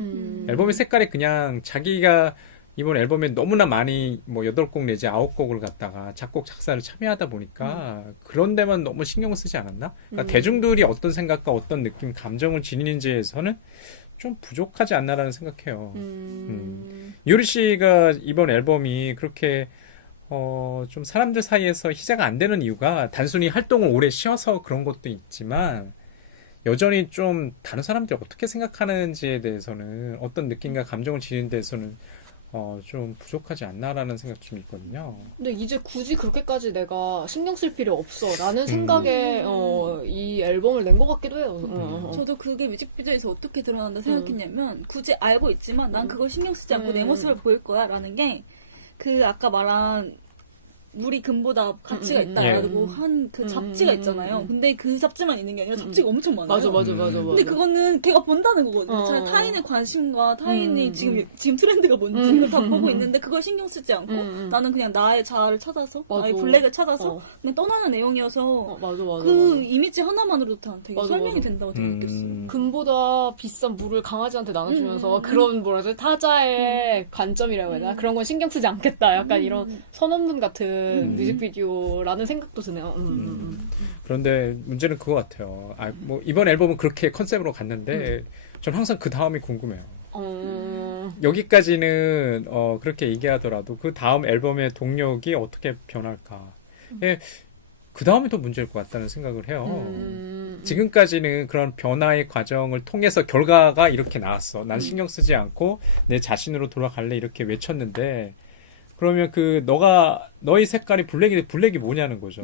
앨범의 색깔이 그냥 자기가 이번 앨범에 너무나 많이 뭐 8곡 내지 9곡을 갖다가 작곡 작사를 참여하다 보니까 그런 데만 너무 신경 쓰지 않았나? 그러니까 대중들이 어떤 생각과 어떤 느낌, 감정을 지니는지에서는 좀 부족하지 않나라는 생각해요. 이효리 씨가 이번 앨범이 그렇게 좀 사람들 사이에서 희재가 안 되는 이유가 단순히 활동을 오래 쉬어서 그런 것도 있지만 여전히 좀 다른 사람들이 어떻게 생각하는지에 대해서는 어떤 느낌과 감정을 지니는 데에서는 좀 부족하지 않나라는 생각 좀 있거든요. 근데 이제 굳이 그렇게까지 내가 신경 쓸 필요 없어 라는 생각에 이 앨범을 낸 것 같기도 해요. 저도 그게 뮤직비디오에서 어떻게 드러난다 생각했냐면 굳이 알고 있지만 난 그걸 신경 쓰지 않고 내 모습을 보일 거야 라는 게 그 아까 말한 물이 금보다 가치가 있다 라고 한 그 잡지가 있잖아요. 근데 그 잡지만 있는 게 아니라 잡지가 엄청 많아요. 맞아. 근데 그거는 걔가 본다는 거거든요. 타인의 관심과 타인이 지금 트렌드가 뭔지 이걸 다 보고 있는데 그걸 신경 쓰지 않고 나는 그냥 나의 자아를 찾아서 나의 블랙을 찾아서 그냥 떠나는 내용이어서 맞아. 그 이미지 하나만으로도 되게 맞아, 설명이 맞아. 된다고 되게 느꼈어요. 금보다 비싼 물을 강아지한테 나눠주면서 그런 뭐라지 타자의 관점이라고 해야 되나? 그런 건 신경 쓰지 않겠다. 약간 이런 선언문 같은 뮤직비디오라는 생각도 드네요. 그런데 문제는 그거 같아요. 뭐 이번 앨범은 그렇게 컨셉으로 갔는데 전 항상 그 다음이 궁금해요. 여기까지는 그렇게 얘기하더라도 그 다음 앨범의 동력이 어떻게 변할까? 예, 그 다음이 더 문제일 것 같다는 생각을 해요. 지금까지는 그런 변화의 과정을 통해서 결과가 이렇게 나왔어. 난 신경 쓰지 않고 내 자신으로 돌아갈래 이렇게 외쳤는데 그러면 너의 색깔이 블랙이 뭐냐는 거죠.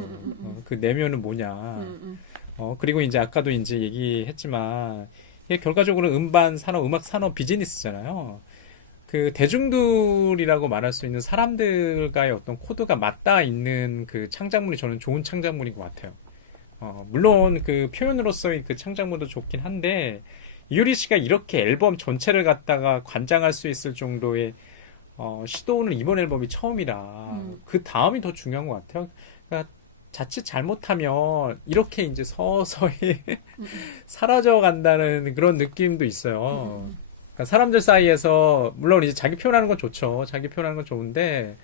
그 내면은 뭐냐. 그리고 이제 아까도 이제 얘기했지만 이게 결과적으로 음반 산업, 음악 산업 비즈니스잖아요. 그 대중들이라고 말할 수 있는 사람들과의 어떤 코드가 맞닿아 있는 그 창작물이 저는 좋은 창작물인 것 같아요. 물론 그 표현으로서의 그 창작물도 좋긴 한데 이효리 씨가 이렇게 앨범 전체를 갖다가 관장할 수 있을 정도의 시도는 이번 앨범이 처음이라 그 다음이 더 중요한 것 같아요. 그러니까 자칫 잘못하면 이렇게 이제 서서히 사라져 간다는 그런 느낌도 있어요. 그러니까 사람들 사이에서 물론 이제 자기 표현하는 건 좋죠. 자기 표현하는 건 좋은데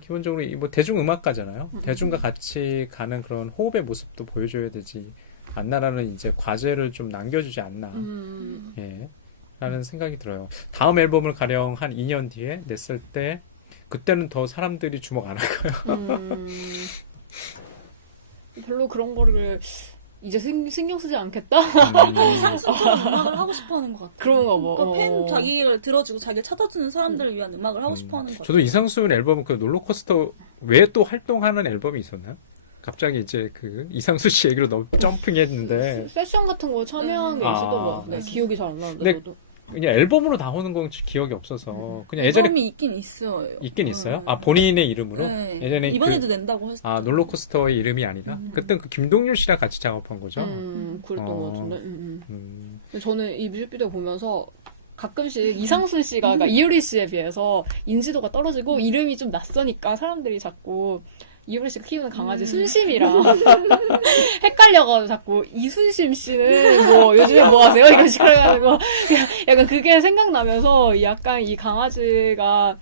기본적으로 뭐 대중음악가잖아요. 대중과 같이 가는 그런 호흡의 모습도 보여줘야 되지 않나라는 이제 과제를 좀 남겨주지 않나. 예. 라는 생각이 들어요. 다음 앨범을 가령 한 2년 뒤에 냈을 때 그때는 더 사람들이 주목 안 할 거예요. 별로 그런 거를 이제 신경 쓰지 않겠다? 상승적인 음악을 하고 싶어하는 것 같아요. 그런가 봐. 그러니까 팬 자기를 들어주고 자기를 찾아주는 사람들을 위한 음악을 하고 싶어하는 것 같아요. 저도 이상순 앨범 그 롤러코스터 외에 또 활동하는 앨범이 있었나요? 갑자기 이제 그 이상수 씨 얘기로 너무 점핑했는데 세션 같은 거 참여한 게 아. 있었던 것 같은데 기억이 잘 안 나는데 근데 저도. 그냥 앨범으로 나오는 건 기억이 없어서 그냥 예전에 앨범이 있긴 있어요. 있긴 있어요. 아 본인의 이름으로 네. 예전에 이번에도 낸다고 했어요. 아 롤러코스터의 이름이 아니라 그때 그 김동률 씨랑 같이 작업한 거죠. 그랬던 어. 것 같은데. 근데 저는 이 뮤직비디오 보면서 음. 가끔씩 이상순 씨가 그러니까 이효리 씨에 비해서 인지도가 떨어지고 이름이 좀 낯서니까 사람들이 자꾸 이효리 씨가 키우는 강아지 순심이랑 헷갈려가지고 자꾸 이순심 씨는 뭐 요즘에 뭐 하세요? 이런 식으로 해가지고 약간 그게 생각나면서 약간 이 강아지가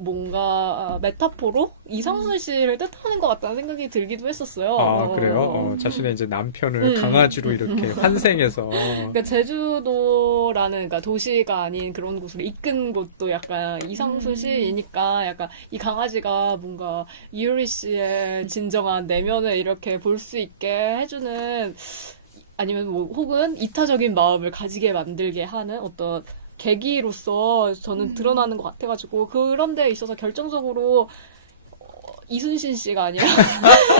뭔가 메타포로 이상순 씨를 뜻하는 것 같다는 생각이 들기도 했었어요. 아 그래요? 자신의 이제 남편을 강아지로 이렇게 환생해서 그러니까 제주도라는 그러니까 도시가 아닌 그런 곳을 이끈 곳도 약간 이상순 씨이니까 약간 이 강아지가 뭔가 이효리 씨의 진정한 내면을 이렇게 볼 수 있게 해주는 아니면 뭐 혹은 이타적인 마음을 가지게 만들게 하는 어떤 계기로서 저는 드러나는 것 같아가지고 그런 데 있어서 결정적으로 이순신 씨가 아니라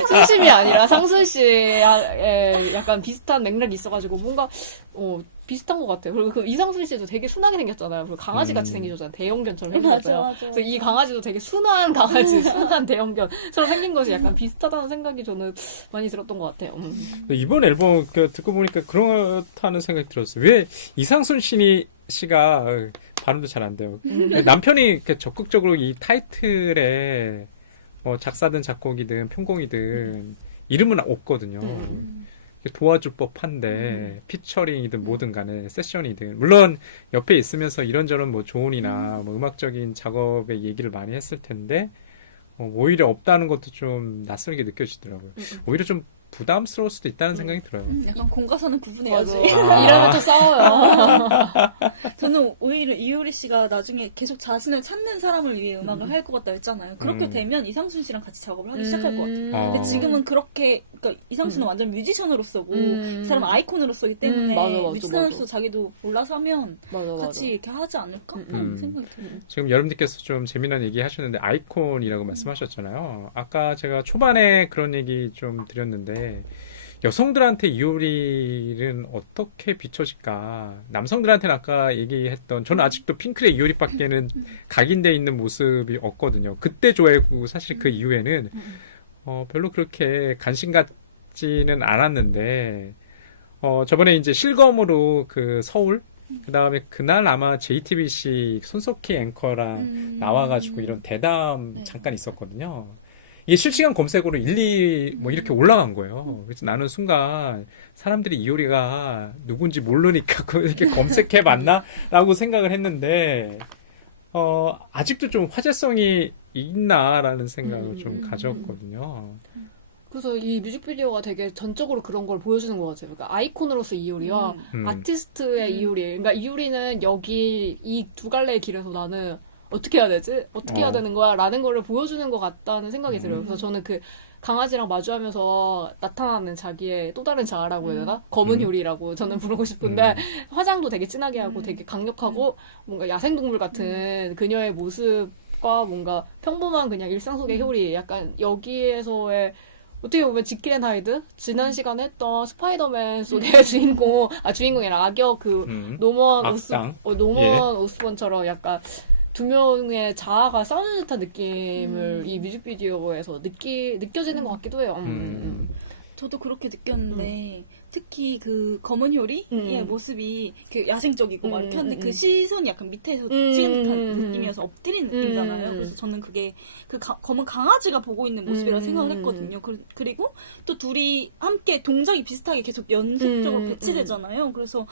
순심이 아니라 상순 씨의 약간 비슷한 맥락이 있어가지고 뭔가 비슷한 것 같아요. 그리고 그 이상순 씨도 되게 순하게 생겼잖아요. 그리고 강아지 같이 생기셨잖아요. 대형견처럼 생겼잖아요. 맞아. 그래서 이 강아지도 되게 순한 강아지, 순한 대형견처럼 생긴 것이 약간 비슷하다는 생각이 저는 많이 들었던 것 같아요. 이번 앨범 듣고 보니까 그렇다는 생각이 들었어요. 왜 이상순 씨가 발음도 잘 안 돼요. 남편이 이렇게 적극적으로 이 타이틀에 작사든 작곡이든 편곡이든 이름은 없거든요. 도와줄 법한데 피처링이든 뭐든 간에 세션이든 물론 옆에 있으면서 이런저런 뭐 조언이나 뭐 음악적인 작업의 얘기를 많이 했을 텐데 오히려 없다는 것도 좀 낯설게 느껴지더라고요. 오히려 좀 부담스러울 수도 있다는 생각이 들어요. 약간 공과사는 구분해야지. 이러면 또 싸워요. 저는 오히려 이효리 씨가 나중에 계속 자신을 찾는 사람을 위해 음악을 할 것 같다 했잖아요. 그렇게 되면 이상순 씨랑 같이 작업을 하기 시작할 것 같아요. 근데 지금은 그렇게, 그러니까 이상순은 완전 뮤지션으로서고, 그 사람은 아이콘으로서기 때문에, 맞아. 뮤지션으로서 자기도 올라서 하면 같이 이렇게 하지 않을까? 하는 생각이 들어요. 지금 여러분들께서 좀 재미난 얘기 하셨는데 아이콘이라고 말씀하셨잖아요. 아까 제가 초반에 그런 얘기 좀 드렸는데 여성들한테 이효리는 어떻게 비춰질까? 남성들한테는 아까 얘기했던 저는 아직도 핑클의 이효리밖에는 각인되어 있는 모습이 없거든요. 그때 좋아했고 사실 그 이후에는 별로 그렇게 관심 갖지는 않았는데 저번에 이제 실검으로 그 서울 그 다음에 그날 아마 JTBC 손석희 앵커랑 나와가지고 이런 대담 잠깐 있었거든요. 이게 실시간 검색어로 1, 2 뭐 이렇게 올라간 거예요. 그래서 나는 순간 사람들이 이효리가 누군지 모르니까 이렇게 검색해 봤나? 라고 생각을 했는데 아직도 좀 화제성이 있나라는 생각을 좀 가졌거든요. 그래서 이 뮤직비디오가 되게 전적으로 그런 걸 보여주는 것 같아요. 그러니까 아이콘으로서 이효리와 아티스트의 이효리. 그러니까 이효리는 여기 이 두 갈래의 길에서 나는 어떻게 해야 되지? 어떻게 해야 되는 거야? 라는 거를 보여주는 것 같다는 생각이 들어요. 그래서 저는 그 강아지랑 마주하면서 나타나는 자기의 또 다른 자아라고 해야 되나? 검은 효리라고 저는 부르고 싶은데 화장도 되게 진하게 하고 되게 강력하고 뭔가 야생동물 같은 그녀의 모습과 뭔가 평범한 그냥 일상 속의 효리 약간 여기에서의 어떻게 보면 지킬 앤 하이드? 지난 시간에 했던 스파이더맨 속의 주인공이랑 악역 노먼 악당. 오스본처럼 약간 두 명의 자아가 싸우는 듯한 느낌을 이 뮤직비디오에서 느껴지는 것 같기도 해요. 저도 그렇게 느꼈는데 특히 그 검은 효리의 모습이 이렇게 야생적이고 막 이렇게 하는데 그 시선이 약간 밑에서 찍은 듯한 느낌이어서 엎드린 느낌이잖아요. 그래서 저는 그게 그 검은 강아지가 보고 있는 모습이라고 생각을 했거든요. 그리고 또 둘이 함께 동작이 비슷하게 계속 연속적으로 배치되잖아요. 그래서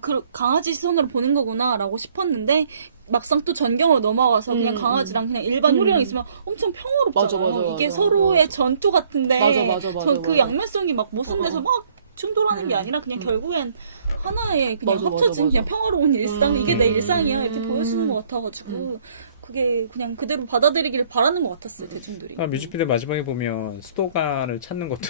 그 강아지 시선으로 보는 거구나라고 싶었는데 막상 또 전경으로 넘어가서 그냥 강아지랑 그냥 일반 효리랑 있으면 엄청 평화롭잖아요. 이게 서로의 전투 같은데 전 그 양면성이 막 모순돼서 막 충돌하는 게 아니라 그냥 결국엔 하나의 그냥 합쳐진 그냥 평화로운 일상 이게 내 일상이야 이렇게 보여주는 것 같아가지고 그게 그냥 그대로 받아들이기를 바라는 것 같았어요, 대중들이. 뮤직비디오 마지막에 보면 수도관을 찾는 것도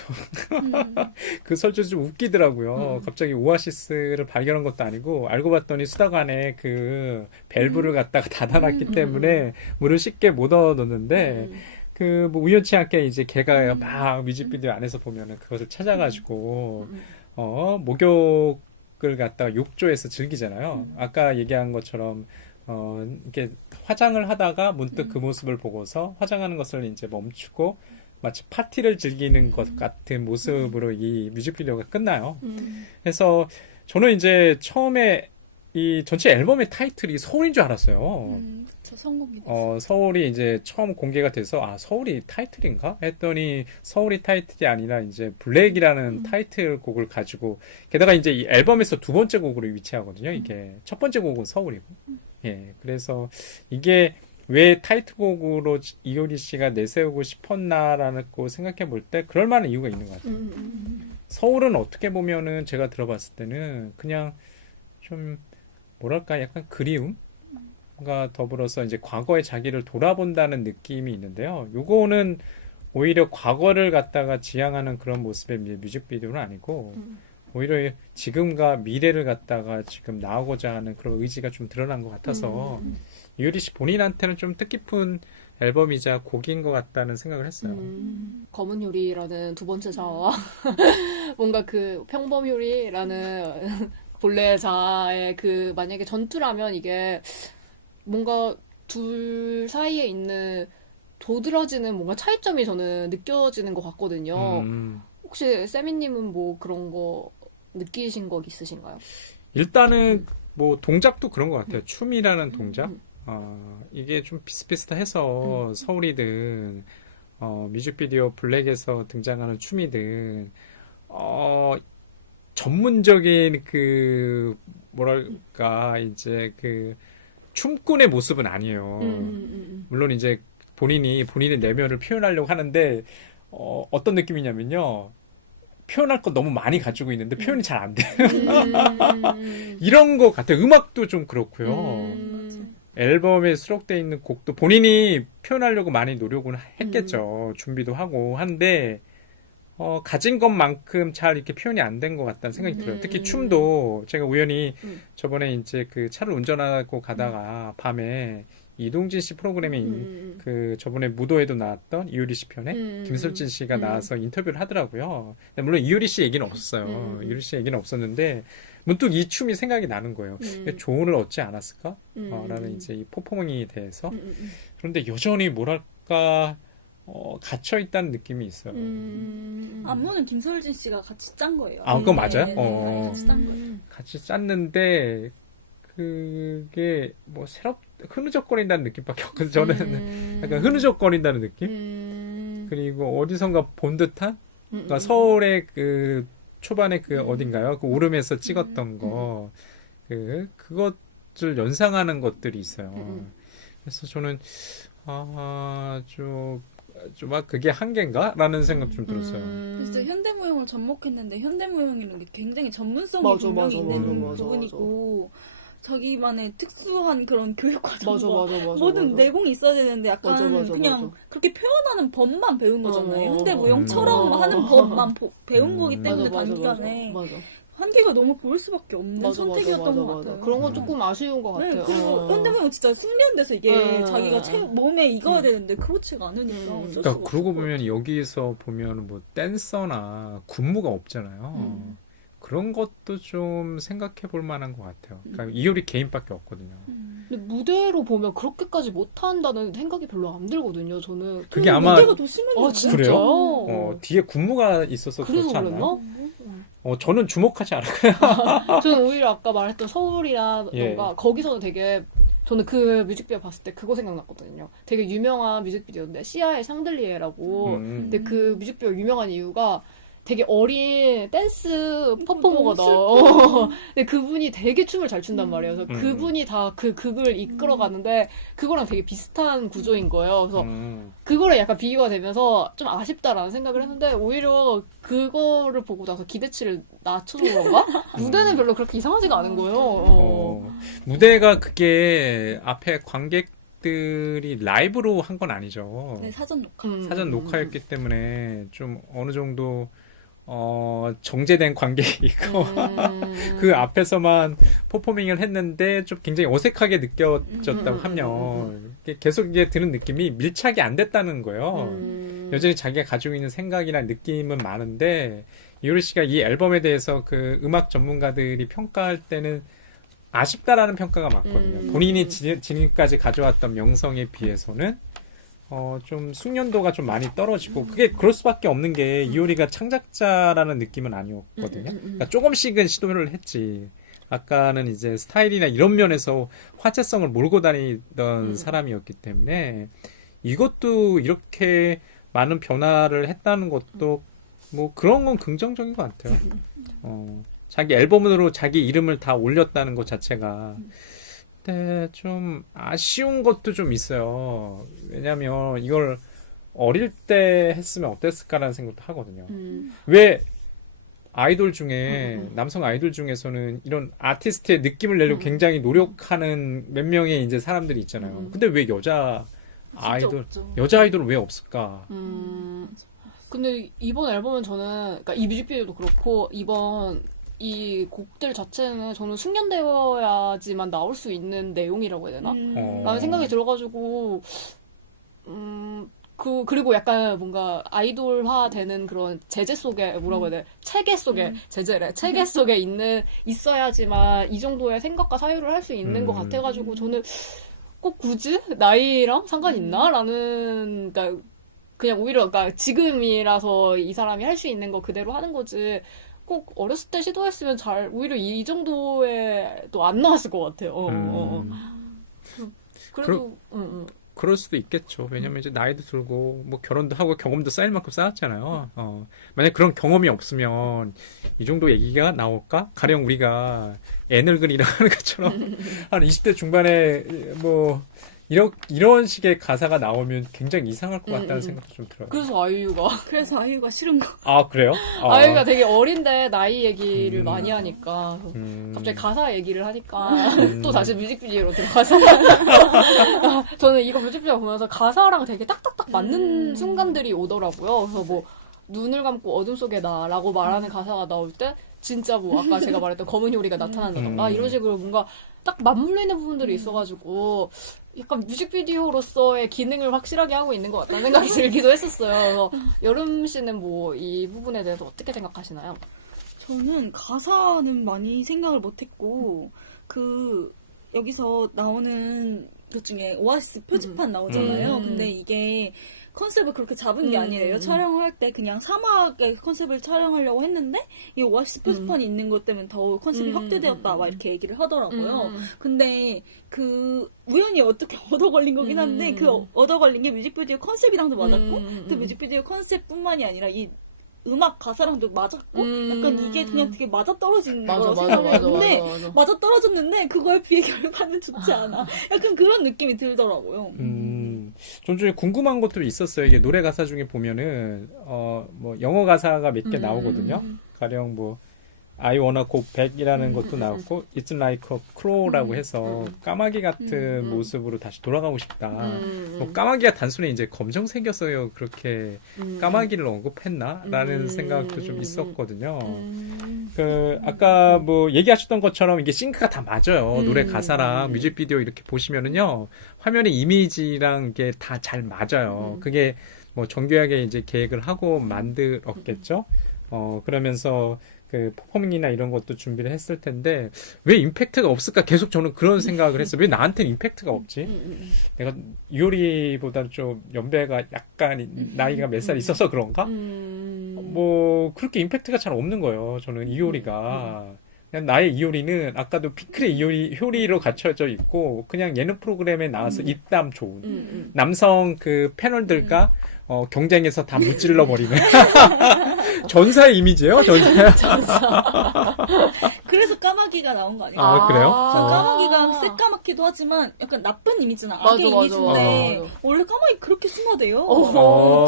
그 설정이 좀 웃기더라고요. 갑자기 오아시스를 발견한 것도 아니고 알고 봤더니 수도관에 그 밸브를 갖다가 닫아놨기 때문에 물을 쉽게 못 얻었는데 그 뭐 우연치 않게 이제 걔가 막 뮤직비디오 안에서 보면은 그것을 찾아가지고 목욕을 갖다가 욕조에서 즐기잖아요. 아까 얘기한 것처럼 이렇게 화장을 하다가 문득 그 모습을 보고서 화장하는 것을 이제 멈추고 마치 파티를 즐기는 것 같은 모습으로 이 뮤직비디오가 끝나요. 그래서 저는 이제 처음에 이 전체 앨범의 타이틀이 서울인 줄 알았어요. 저 성공이 서울이 이제 처음 공개가 돼서 서울이 타이틀인가? 했더니 서울이 타이틀이 아니라 이제 블랙이라는 타이틀곡을 가지고 게다가 이제 이 앨범에서 두 번째 곡으로 위치하거든요. 이게 첫 번째 곡은 서울이고. 예. 그래서 이게 왜 타이틀곡으로 이효리 씨가 내세우고 싶었나라는 거 생각해 볼 때 그럴 만한 이유가 있는 것 같아요. 서울은 어떻게 보면은 제가 들어봤을 때는 그냥 좀 뭐랄까 약간 그리움과 더불어서 이제 과거의 자기를 돌아본다는 느낌이 있는데요. 요거는 오히려 과거를 갖다가 지향하는 그런 모습의 뮤직비디오는 아니고 오히려 지금과 미래를 갖다가 지금 나오고자 하는 그런 의지가 좀 드러난 것 같아서 이효리 씨 본인한테는 좀 뜻깊은 앨범이자 곡인 것 같다는 생각을 했어요. 검은 요리라는 두 번째 자아와 뭔가 그 평범 요리라는 본래 자아의 그 만약에 전투라면 이게 뭔가 둘 사이에 있는 도드라지는 뭔가 차이점이 저는 느껴지는 것 같거든요. 혹시 세미님은 뭐 그런 거 느끼신 거 있으신가요? 일단은 뭐 동작도 그런 것 같아요. 춤이라는 동작. 이게 좀 비슷비슷해서 서울이든 뮤직비디오 블랙에서 등장하는 춤이든 전문적인 그 뭐랄까 이제 그 춤꾼의 모습은 아니에요. 물론 이제 본인의 내면을 표현하려고 하는데 어떤 느낌이냐면요. 표현할 거 너무 많이 가지고 있는데 표현이 잘 안 돼요. 이런 것 같아요. 음악도 좀 그렇고요. 앨범에 수록되어 있는 곡도 본인이 표현하려고 많이 노력을 했겠죠. 준비도 하고 한데 가진 것만큼 잘 이렇게 표현이 안 된 것 같다는 생각이 들어요. 특히 춤도 제가 우연히 저번에 이제 그 차를 운전하고 가다가 밤에 이동진 씨 프로그램에 그 저번에 무도에도 나왔던 이효리 씨 편에 김설진 씨가 나와서 인터뷰를 하더라고요. 물론 이효리 씨 얘기는 없었어요. 이효리 씨 얘기는 없었는데 문득 이 춤이 생각이 나는 거예요. 조언을 얻지 않았을까? 라는 이제 이 퍼포먼스에 대해서. 그런데 여전히 뭐랄까 갇혀 있다는 느낌이 있어요. 안무는 김설진 씨가 같이 짠 거예요. 그건 맞아요? 네, 같이 짠 거예요. 같이 짰는데 그게 뭐 흐느적거린다는 느낌밖에 없거든요. 저는 약간 흐느적거린다는 느낌? 그리고 어디선가 본 듯한? 그러니까 서울의 그 초반에 그 어딘가요? 그 오름에서 찍었던 거. 그것을 연상하는 것들이 있어요. 그래서 저는, 그게 한계인가? 라는 생각 좀 들었어요. 그래서 현대무용을 접목했는데 현대무용이라는 게 굉장히 전문성이 맞아, 분명히 맞아, 있는 맞아, 부분이고 자기만의 특수한 그런 교육 과정과 맞아, 모든 내공이 있어야 되는데 약간 맞아, 그냥 맞아. 그렇게 표현하는 법만 배운 거잖아요. 현대무용처럼 음. 하는 법만 배운 거기 때문에 맞아, 단기간에 맞아. 한계가 너무 보일 수밖에 없는 선택이었던 것 같아요. 그런 건 조금 아쉬운 것 네, 같아요. 그리고 현대무용 진짜 숙련돼서 이게 자기가 몸에 익어야 되는데 그렇지가 않으니까 어쩔 수가 그러니까 그러고 없었고. 보면 여기서 보면 뭐 댄서나 군무가 없잖아요. 그런 것도 좀 생각해 볼 만한 것 같아요. 그러니까 이효리 개인밖에 없거든요. 근데 무대로 보면 그렇게까지 못한다는 생각이 별로 안 들거든요. 저는. 그게 아마 무대가 더 심했는데. 진짜요? 그래요? 뒤에 군무가 있어서 그래서 그렇지 않나요? 그랬나? 저는 주목하지 않아요. 저는 오히려 아까 말했던 서울이라던가 예. 거기서는 되게 저는 그 뮤직비디오 봤을 때 그거 생각났거든요. 되게 유명한 뮤직비디오인데 시아의 샹들리에라고. 근데 그 뮤직비디오 유명한 이유가 되게 어린 댄스 퍼포머가 나와요. 근데 그분이 되게 춤을 잘 춘단 말이에요. 그래서 그분이 다 그 극을 이끌어가는데 그거랑 되게 비슷한 구조인 거예요. 그래서 그거랑 약간 비교가 되면서 좀 아쉽다라는 생각을 했는데 오히려 그거를 보고 나서 기대치를 낮춰서 그런가? 무대는 별로 그렇게 이상하지가 않은 거예요. 무대가 그게 앞에 관객 음악들이 라이브로 한 건 아니죠. 네, 사전 녹화. 사전 녹화였기 때문에 좀 어느 정도 정제된 관계이고 그 앞에서만 퍼포밍을 했는데 좀 굉장히 어색하게 느껴졌다고 하면 계속 이게 드는 느낌이 밀착이 안 됐다는 거예요. 여전히 자기가 가지고 있는 생각이나 느낌은 많은데 이효리 씨가 이 앨범에 대해서 그 음악 전문가들이 평가할 때는 아쉽다라는 평가가 많거든요. 본인이 지금까지 가져왔던 명성에 비해서는 좀 숙련도가 좀 많이 떨어지고 그게 그럴 수밖에 없는 게 이효리가 창작자라는 느낌은 아니었거든요. 그러니까 조금씩은 시도를 했지. 아까는 이제 스타일이나 이런 면에서 화제성을 몰고 다니던 사람이었기 때문에 이것도 이렇게 많은 변화를 했다는 것도 뭐 그런 건 긍정적인 것 같아요. 자기 앨범으로 자기 이름을 다 올렸다는 것 자체가 근데 좀 아쉬운 것도 좀 있어요. 왜냐면 이걸 어릴 때 했으면 어땠을까라는 생각도 하거든요. 왜 아이돌 중에 남성 아이돌 중에서는 이런 아티스트의 느낌을 내려고 굉장히 노력하는 몇 명의 이제 사람들이 있잖아요. 근데 왜 여자 아이돌은 왜 없을까? 근데 이번 앨범은 저는, 그러니까 이 뮤직비디오도 그렇고, 이번 이 곡들 자체는 저는 숙련되어야지만 나올 수 있는 내용이라고 해야 되나? 라는 생각이 들어가지고, 그리고 약간 뭔가 아이돌화 되는 그런 제재 속에, 뭐라고 해야 돼? 체계 속에, 제재래. 체계 속에 있어야지만 이 정도의 생각과 사유를 할 수 있는 것 같아가지고, 저는 꼭 굳이 나이랑 상관이 있나? 라는, 그러니까 그냥 오히려, 그러니까 지금이라서 이 사람이 할 수 있는 거 그대로 하는 거지. 꼭 어렸을 때 시도했으면 오히려 이 정도에 또 안 나왔을 것 같아요. 그래도, 그럴 수도 있겠죠. 왜냐면 이제 나이도 들고, 뭐 결혼도 하고 경험도 쌓일 만큼 쌓았잖아요. 만약 그런 경험이 없으면 이 정도 얘기가 나올까? 가령 우리가 애늙은이라 하는 것처럼 한 20대 중반에 뭐, 이런 식의 가사가 나오면 굉장히 이상할 것 같다는 생각도 좀 들어요. 그래서 아이유가 싫은 거. 아, 그래요? 아이유가 되게 어린데 나이 얘기를 많이 하니까 갑자기 가사 얘기를 하니까 또 다시 뮤직비디오로 들어가서 저는 이거 뮤직비디오 보면서 가사랑 되게 딱딱딱 맞는 순간들이 오더라고요. 그래서 뭐 눈을 감고 어둠 속에 나라고 말하는 가사가 나올 때 진짜 뭐 아까 제가 말했던 검은 요리가 나타난다던가 이런 식으로 뭔가 딱 맞물리는 부분들이 있어가지고 약간 뮤직비디오로서의 기능을 확실하게 하고 있는 것 같다는 생각이 들기도 했었어요. 그래서 여름 씨는 뭐 이 부분에 대해서 어떻게 생각하시나요? 저는 가사는 많이 생각을 못했고 여기서 나오는 것 중에 오아시스 표지판 나오잖아요. 근데 이게 컨셉을 그렇게 잡은 게 아니래요. 촬영할 때 그냥 사막의 컨셉을 촬영하려고 했는데 이 오아시스 표지판이 있는 것 때문에 더 컨셉이 확대되었다 막 이렇게 얘기를 하더라고요. 근데 우연히 어떻게 얻어 걸린 거긴 한데 얻어 걸린 게 뮤직비디오 컨셉이랑도 맞았고 또 뮤직비디오 컨셉뿐만이 아니라 이 음악 가사랑도 맞았고 약간 이게 그냥 되게 맞아떨어진 거라고 생각을 했는데 맞아떨어졌는데 그거에 비해 결과는 좋지 않아. 약간 그런 느낌이 들더라고요. 좀 중에 궁금한 것도 있었어요. 이게 노래 가사 중에 보면은 뭐 영어 가사가 몇 개 나오거든요. 가령 뭐 I wanna go back이라는 것도 나왔고 It's like a crow라고 해서 까마귀 같은 모습으로 다시 돌아가고 싶다. 뭐 까마귀가 단순히 이제 검정색이었어요. 그렇게 까마귀를 언급했나라는 생각도 좀 있었거든요. 아까 뭐 얘기하셨던 것처럼 이게 싱크가 다 맞아요. 노래 가사랑 뮤직비디오 이렇게 보시면은요. 화면의 이미지랑 이게 다 잘 맞아요. 그게 뭐 정교하게 이제 계획을 하고 만들었겠죠. 그러면서 그 퍼포밍이나 이런 것도 준비를 했을 텐데 왜 임팩트가 없을까 계속 저는 그런 생각을 했어요. 왜 나한테는 임팩트가 없지? 내가 이효리보다 좀 연배가 약간 나이가 몇 살 있어서 그런가? 뭐 그렇게 임팩트가 잘 없는 거예요. 저는 이효리가 그냥 나의 이효리는 아까도 핑클의 효리로 갖춰져 있고 그냥 예능 프로그램에 나와서 입담 좋은 남성 그 패널들과 경쟁에서 다 무찔러 버리는 전사의 이미지예요. 전사. 그래서 까마귀가 나온 거 아니에요? 아, 그래요? 까마귀가 새까맣기도 하지만 약간 나쁜 이미지나 악의 이미지인데 원래 까마귀 그렇게 순하대요.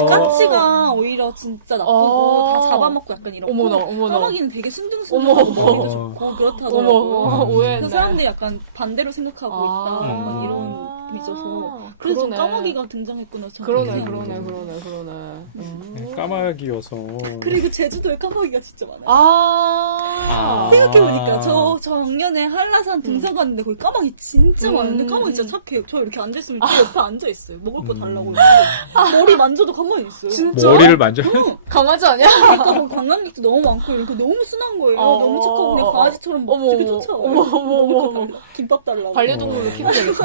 까치가 오히려 진짜 나쁘고 다 잡아먹고 약간 이렇고 까마귀는 되게 순둥순둥하고 머리도 좋고 그렇다더라고요. 오해했네. 그 사람들이 약간 반대로 생각하고 있다. 이런 있어서 그래서 그러네. 까마귀가 등장했구나. 저는. 그러네, 음. 그러네. 네, 까마귀여서. 그리고 제주도에 까마귀가 진짜 많아요. 아. 생각해보니까 저 작년에 한라산 등산 갔는데 거기 까마귀 진짜 많은데 까마귀 진짜 착해요. 저 이렇게 앉아있으면 제 옆에 앉아있어요. 먹을 거 달라고 이러고 머리 만져도 가만히 있어요. 진짜? 머리를 만져? 강아지 아니야? 그러니까 거기 관광객도 너무 많고 이렇게 너무 순한 거예요. 너무 착하고 그냥 강아지처럼 되게 쫓아와요. 어머. 김밥 달라고. 반려동물로 키우려겠어.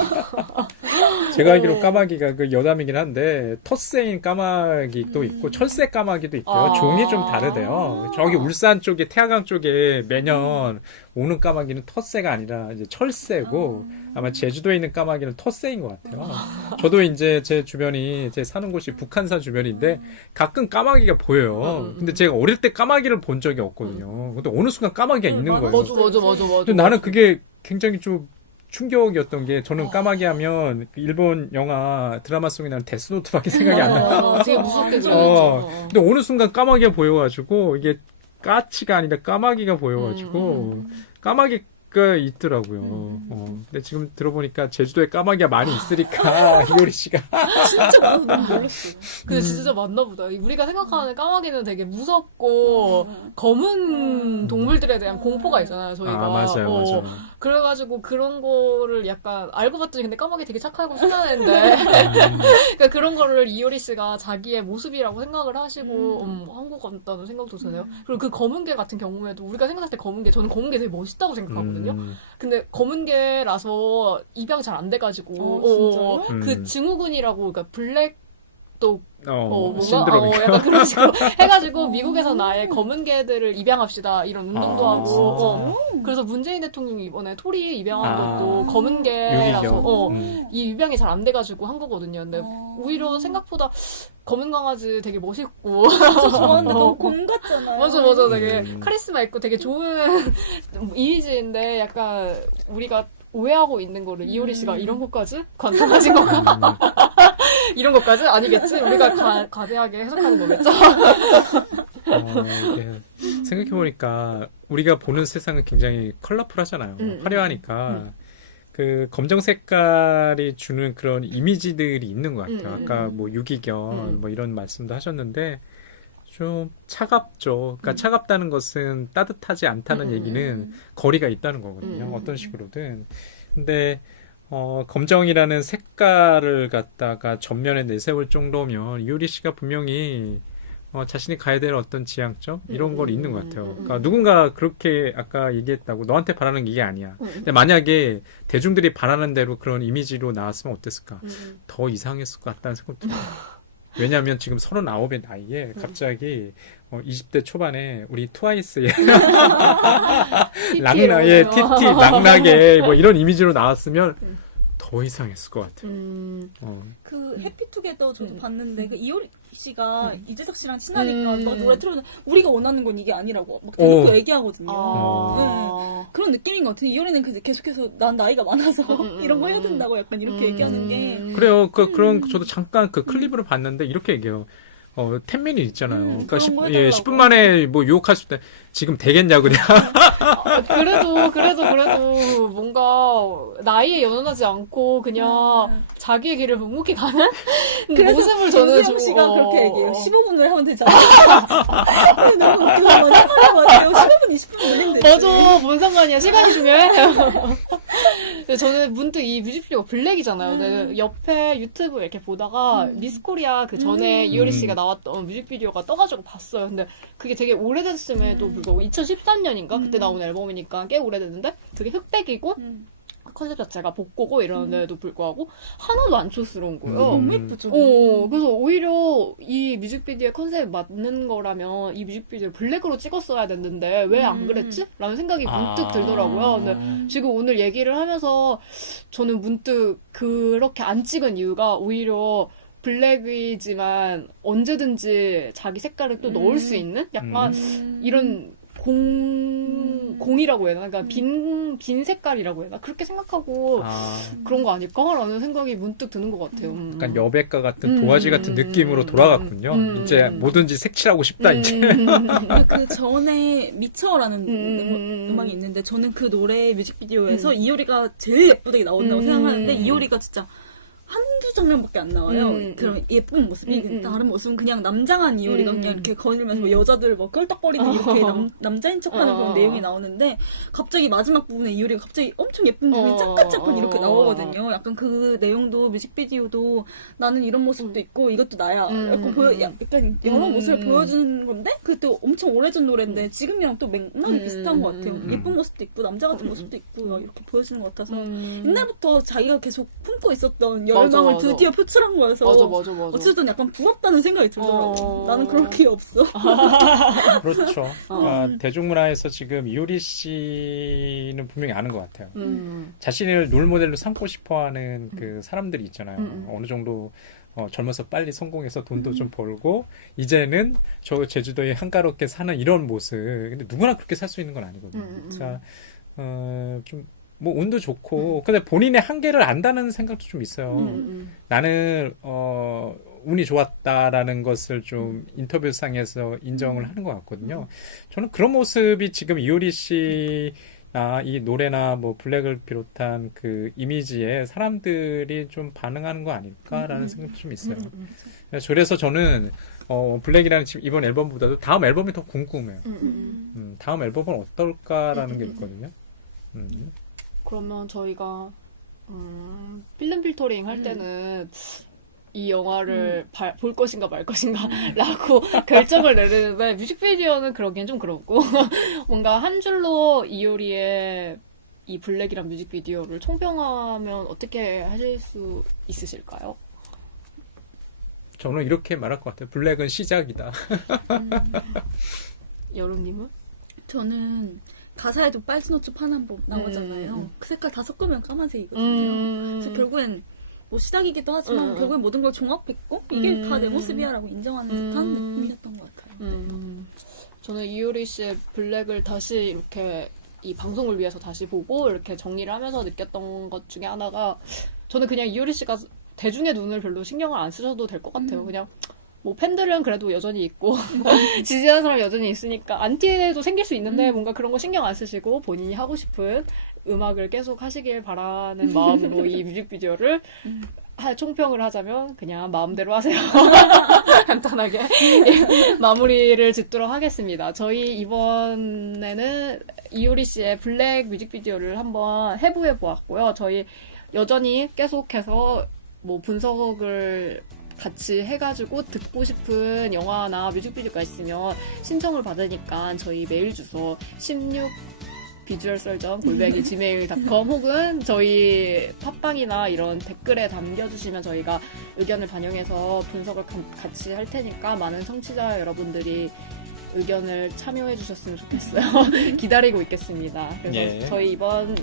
제가 알기로 까마귀가 그 여담이긴 한데 텃새인 까마귀도 있고 철새 까마귀도 있고요. 종이 좀 다르대요. 저기 울산 쪽에 태화강 쪽에 매년 오는 까마귀는 텃새가 아니라 이제 철새고 아마 제주도에 있는 까마귀는 텃새인 것 같아요. 저도 이제 제 주변이 제 사는 곳이 북한산 주변인데 가끔 까마귀가 보여요. 근데 제가 어릴 때 까마귀를 본 적이 없거든요. 근데 어느 순간 까마귀가 있는 거예요. 맞아. 근데 나는 그게 굉장히 좀 충격이었던 게 저는 까마귀 하면 그 일본 영화 드라마 속에 나는 데스노트밖에 생각이 안 나요. 되게 무섭게 그려졌죠. 근데 어느 순간 까마귀가 보여가지고 이게 까치가 아니라 까마귀가 보여가지고 까마귀가 있더라고요. 근데 지금 들어보니까 제주도에 까마귀가 많이 있으니까 이효리 씨가 진짜 많아서 너무 놀랐어요. 근데 진짜 맞나 보다. 우리가 생각하는 까마귀는 되게 무섭고 검은 동물들에 대한 공포가 있잖아요, 저희가. 맞아요. 그래가지고 그런 거를 약간 알고 봤더니 근데 까마귀 되게 착하고 순한 애인데 그러니까 그런 거를 이효리 씨가 자기의 모습이라고 생각을 하시고 한국 같다는 생각도 드네요. 그리고 그 검은 개 같은 경우에도 우리가 생각할 때 검은 개, 저는 검은 게 되게 멋있다고 생각하거든요. 근데 검은 개라서 입양 잘 안 돼가지고 진짜요? 그 증후군이라고 그러니까 블랙도 뭔가 신드롬. 약간 그런 식으로 해가지고 미국에서 아예 검은 개들을 입양합시다 이런 운동도 하고 그래서 문재인 대통령이 이번에 토리 입양한 것도 검은 개라서 이 입양이 잘 안 돼가지고 한 거거든요. 근데 오히려 생각보다 검은 강아지 되게 멋있고 저 좋아하는데 너무 곰 같잖아요. 맞아 되게 카리스마 있고 되게 좋은 이미지인데 약간 우리가 오해하고 있는 거를 이효리 씨가 이런 것까지 관통하신 건가? 이런 것까지? 아니겠지? 우리가 과대하게 해석하는 거겠죠? 네. 생각해보니까 우리가 보는 세상은 굉장히 컬러풀하잖아요. 화려하니까 그 검정 색깔이 주는 그런 이미지들이 있는 것 같아요. 아까 뭐 유기견 뭐 이런 말씀도 하셨는데 좀 차갑죠. 그러니까 차갑다는 것은 따뜻하지 않다는 얘기는 거리가 있다는 거거든요. 어떤 식으로든. 근데 검정이라는 색깔을 갖다가 전면에 내세울 정도면 이효리 씨가 분명히 자신이 가야 될 어떤 지향점 이런 걸 있는 것 같아요. 그러니까 누군가 그렇게 아까 얘기했다고 너한테 바라는 게 이게 아니야. 근데 만약에 대중들이 바라는 대로 그런 이미지로 나왔으면 어땠을까? 더 이상했을 것 같다는 생각도 들어요. 왜냐하면 지금 39의 나이에 갑자기 20대 초반에 우리 트와이스의 락나의 TT 락나게 뭐 이런 이미지로 나왔으면 더 이상했을 것 같아요. 그 해피투게더 저도 봤는데 그 이효리 씨가 이재석 씨랑 친하니까 막 노래 틀어주는 우리가 원하는 건 이게 아니라고 막 대놓고 얘기하거든요. 그런 느낌인 것 같아요. 이효리는 계속해서 난 나이가 많아서 이런 거 해야 된다고 약간 이렇게 얘기하는 게 그래요. 그런 저도 잠깐 그 클립을 봤는데 이렇게 얘기해요. 10미닛 있잖아요. 그러니까 그런 거 10분 만에 뭐 유혹했을 때 지금 되겠냐 그냥. 그래도 뭔가 나이에 연연하지 않고 그냥 자기의 길을 묵묵히 가는 모습을 저는 김수영 씨가 그렇게 얘기해요. 15분을 하면 되잖아요. 너무 웃겨서 많이 하는 것 같아요. 15분, 20분 걸린대. 맞아, 뭔 상관이야. 시간이 중요해. 저는 문득 이 뮤직비디오가 블랙이잖아요. 근데 옆에 유튜브 이렇게 보다가 미스코리아 그 전에 이효리 씨가 나왔던 뮤직비디오가 떠가지고 봤어요. 근데 그게 되게 오래됐음에도 불구하고 2013년인가? 그때 나온 앨범이니까 꽤 오래됐는데 그게 흑백이고 컨셉 자체가 복고고 이러는데도 불구하고 하나도 안 촌스러운 거예요. 너무 예쁘죠. 그래서 오히려 이 뮤직비디오의 컨셉에 맞는 거라면 이 뮤직비디오를 블랙으로 찍었어야 됐는데 왜 안 그랬지? 라는 생각이 문득 들더라고요. 근데 지금 오늘 얘기를 하면서 저는 문득 그렇게 안 찍은 이유가 오히려 블랙이지만 언제든지 자기 색깔을 또 넣을 수 있는 약간 이런 공이라고 해야 되나? 그러니까 빈 색깔이라고 해야 되나? 그렇게 생각하고 그런 거 아닐까라는 생각이 문득 드는 것 같아요. 약간 여백과 같은 도화지 같은 느낌으로 돌아갔군요. 이제 뭐든지 색칠하고 싶다 이제. 그 전에 미쳐라는 음악이 있는데 저는 그 노래 뮤직비디오에서 이효리가 제일 예쁘게 나온다고 생각하는데 이효리가 진짜 한두 장면밖에 안 나와요. 음, 그런 예쁜 모습이. 다른 모습은 그냥 남장한 이효리가 음. 그냥 이렇게 거닐면서 뭐 여자들 뭐 껄떡거리는 이렇게 남자인 척하는 그런 내용이 나오는데 갑자기 마지막 부분에 이효리가 갑자기 엄청 예쁜 부분이 잠깐 이렇게 나오거든요. 약간 그 내용도 뮤직비디오도 나는 이런 모습도 있고 이것도 나야. 약간 여러 모습을 보여주는 건데 그것도 엄청 오래전 노래인데 지금이랑 또 맥락이 비슷한 것 같아요. 예쁜 모습도 있고 남자 같은 모습도 있고 막 이렇게 보여주는 것 같아서 옛날부터 자기가 계속 품고 있었던 열망을 맞아. 드디어 표출한 거여서 맞아. 어쨌든 약간 부럽다는 생각이 들더라고요. 나는 그럴 게 없어. 그렇죠. 대중문화에서 지금 이효리 씨는 분명히 아는 것 같아요. 자신을 롤모델로 삼고 싶어하는 그 사람들이 있잖아요. 어느 정도 젊어서 빨리 성공해서 돈도 좀 벌고 이제는 저 제주도에 한가롭게 사는 이런 모습. 근데 누구나 그렇게 살 수 있는 건 아니거든요. 그러니까 좀 뭐 운도 좋고 근데 본인의 한계를 안다는 생각도 좀 있어요. 나는 운이 좋았다라는 것을 좀 인터뷰상에서 인정을 하는 것 같거든요. 저는 그런 모습이 지금 이효리 씨나 이 노래나 뭐 블랙을 비롯한 그 이미지에 사람들이 좀 반응하는 거 아닐까라는 생각도 좀 있어요. 그래서 저는 블랙이라는 지금 이번 앨범보다도 다음 앨범이 더 궁금해요. 다음 앨범은 어떨까라는 게 있거든요. 그러면 저희가 필름 필터링 할 때는 이 영화를 볼 것인가 말 것인가 라고 결정을 내리는데 뮤직비디오는 그러기엔 좀 그렇고 뭔가 한 줄로 이효리의 이 블랙이란 뮤직비디오를 총평하면 어떻게 하실 수 있으실까요? 저는 이렇게 말할 것 같아요. 블랙은 시작이다. 여름님은? 저는 가사에도 빨간 옷 파남보 나오잖아요. 그 색깔 다 섞으면 까만색이거든요. 그래서 결국엔 뭐 시작이기도 하지만 결국엔 모든 걸 종합했고 이게 다 내 모습이야라고 인정하는 듯한 느낌이었던 것 같아요. 저는 이효리 씨의 블랙을 다시 이렇게 이 방송을 위해서 다시 보고 이렇게 정리를 하면서 느꼈던 것 중에 하나가 저는 그냥 이효리 씨가 대중의 눈을 별로 신경을 안 쓰셔도 될 것 같아요. 그냥 뭐 팬들은 그래도 여전히 있고 지지하는 사람 여전히 있으니까 안티도 생길 수 있는데 뭔가 그런 거 신경 안 쓰시고 본인이 하고 싶은 음악을 계속 하시길 바라는 마음으로 이 뮤직비디오를 총평을 하자면 그냥 마음대로 하세요. 간단하게 마무리를 짓도록 하겠습니다. 저희 이번에는 이효리 씨의 블랙 뮤직비디오를 한번 해부해 보았고요. 저희 여전히 계속해서 뭐 분석을 같이 해가지고 듣고 싶은 영화나 뮤직비디오가 있으면 신청을 받으니까 저희 메일 주소 16비주얼설전@gmail.com 혹은 저희 팟빵이나 이런 댓글에 남겨주시면 저희가 의견을 반영해서 분석을 같이 할 테니까 많은 청취자 여러분들이 의견을 참여해 주셨으면 좋겠어요. 기다리고 있겠습니다. 그래서 저희 이번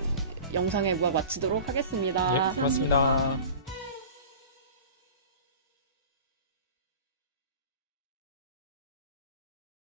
영상의 무학 마치도록 하겠습니다. 예, 고맙습니다.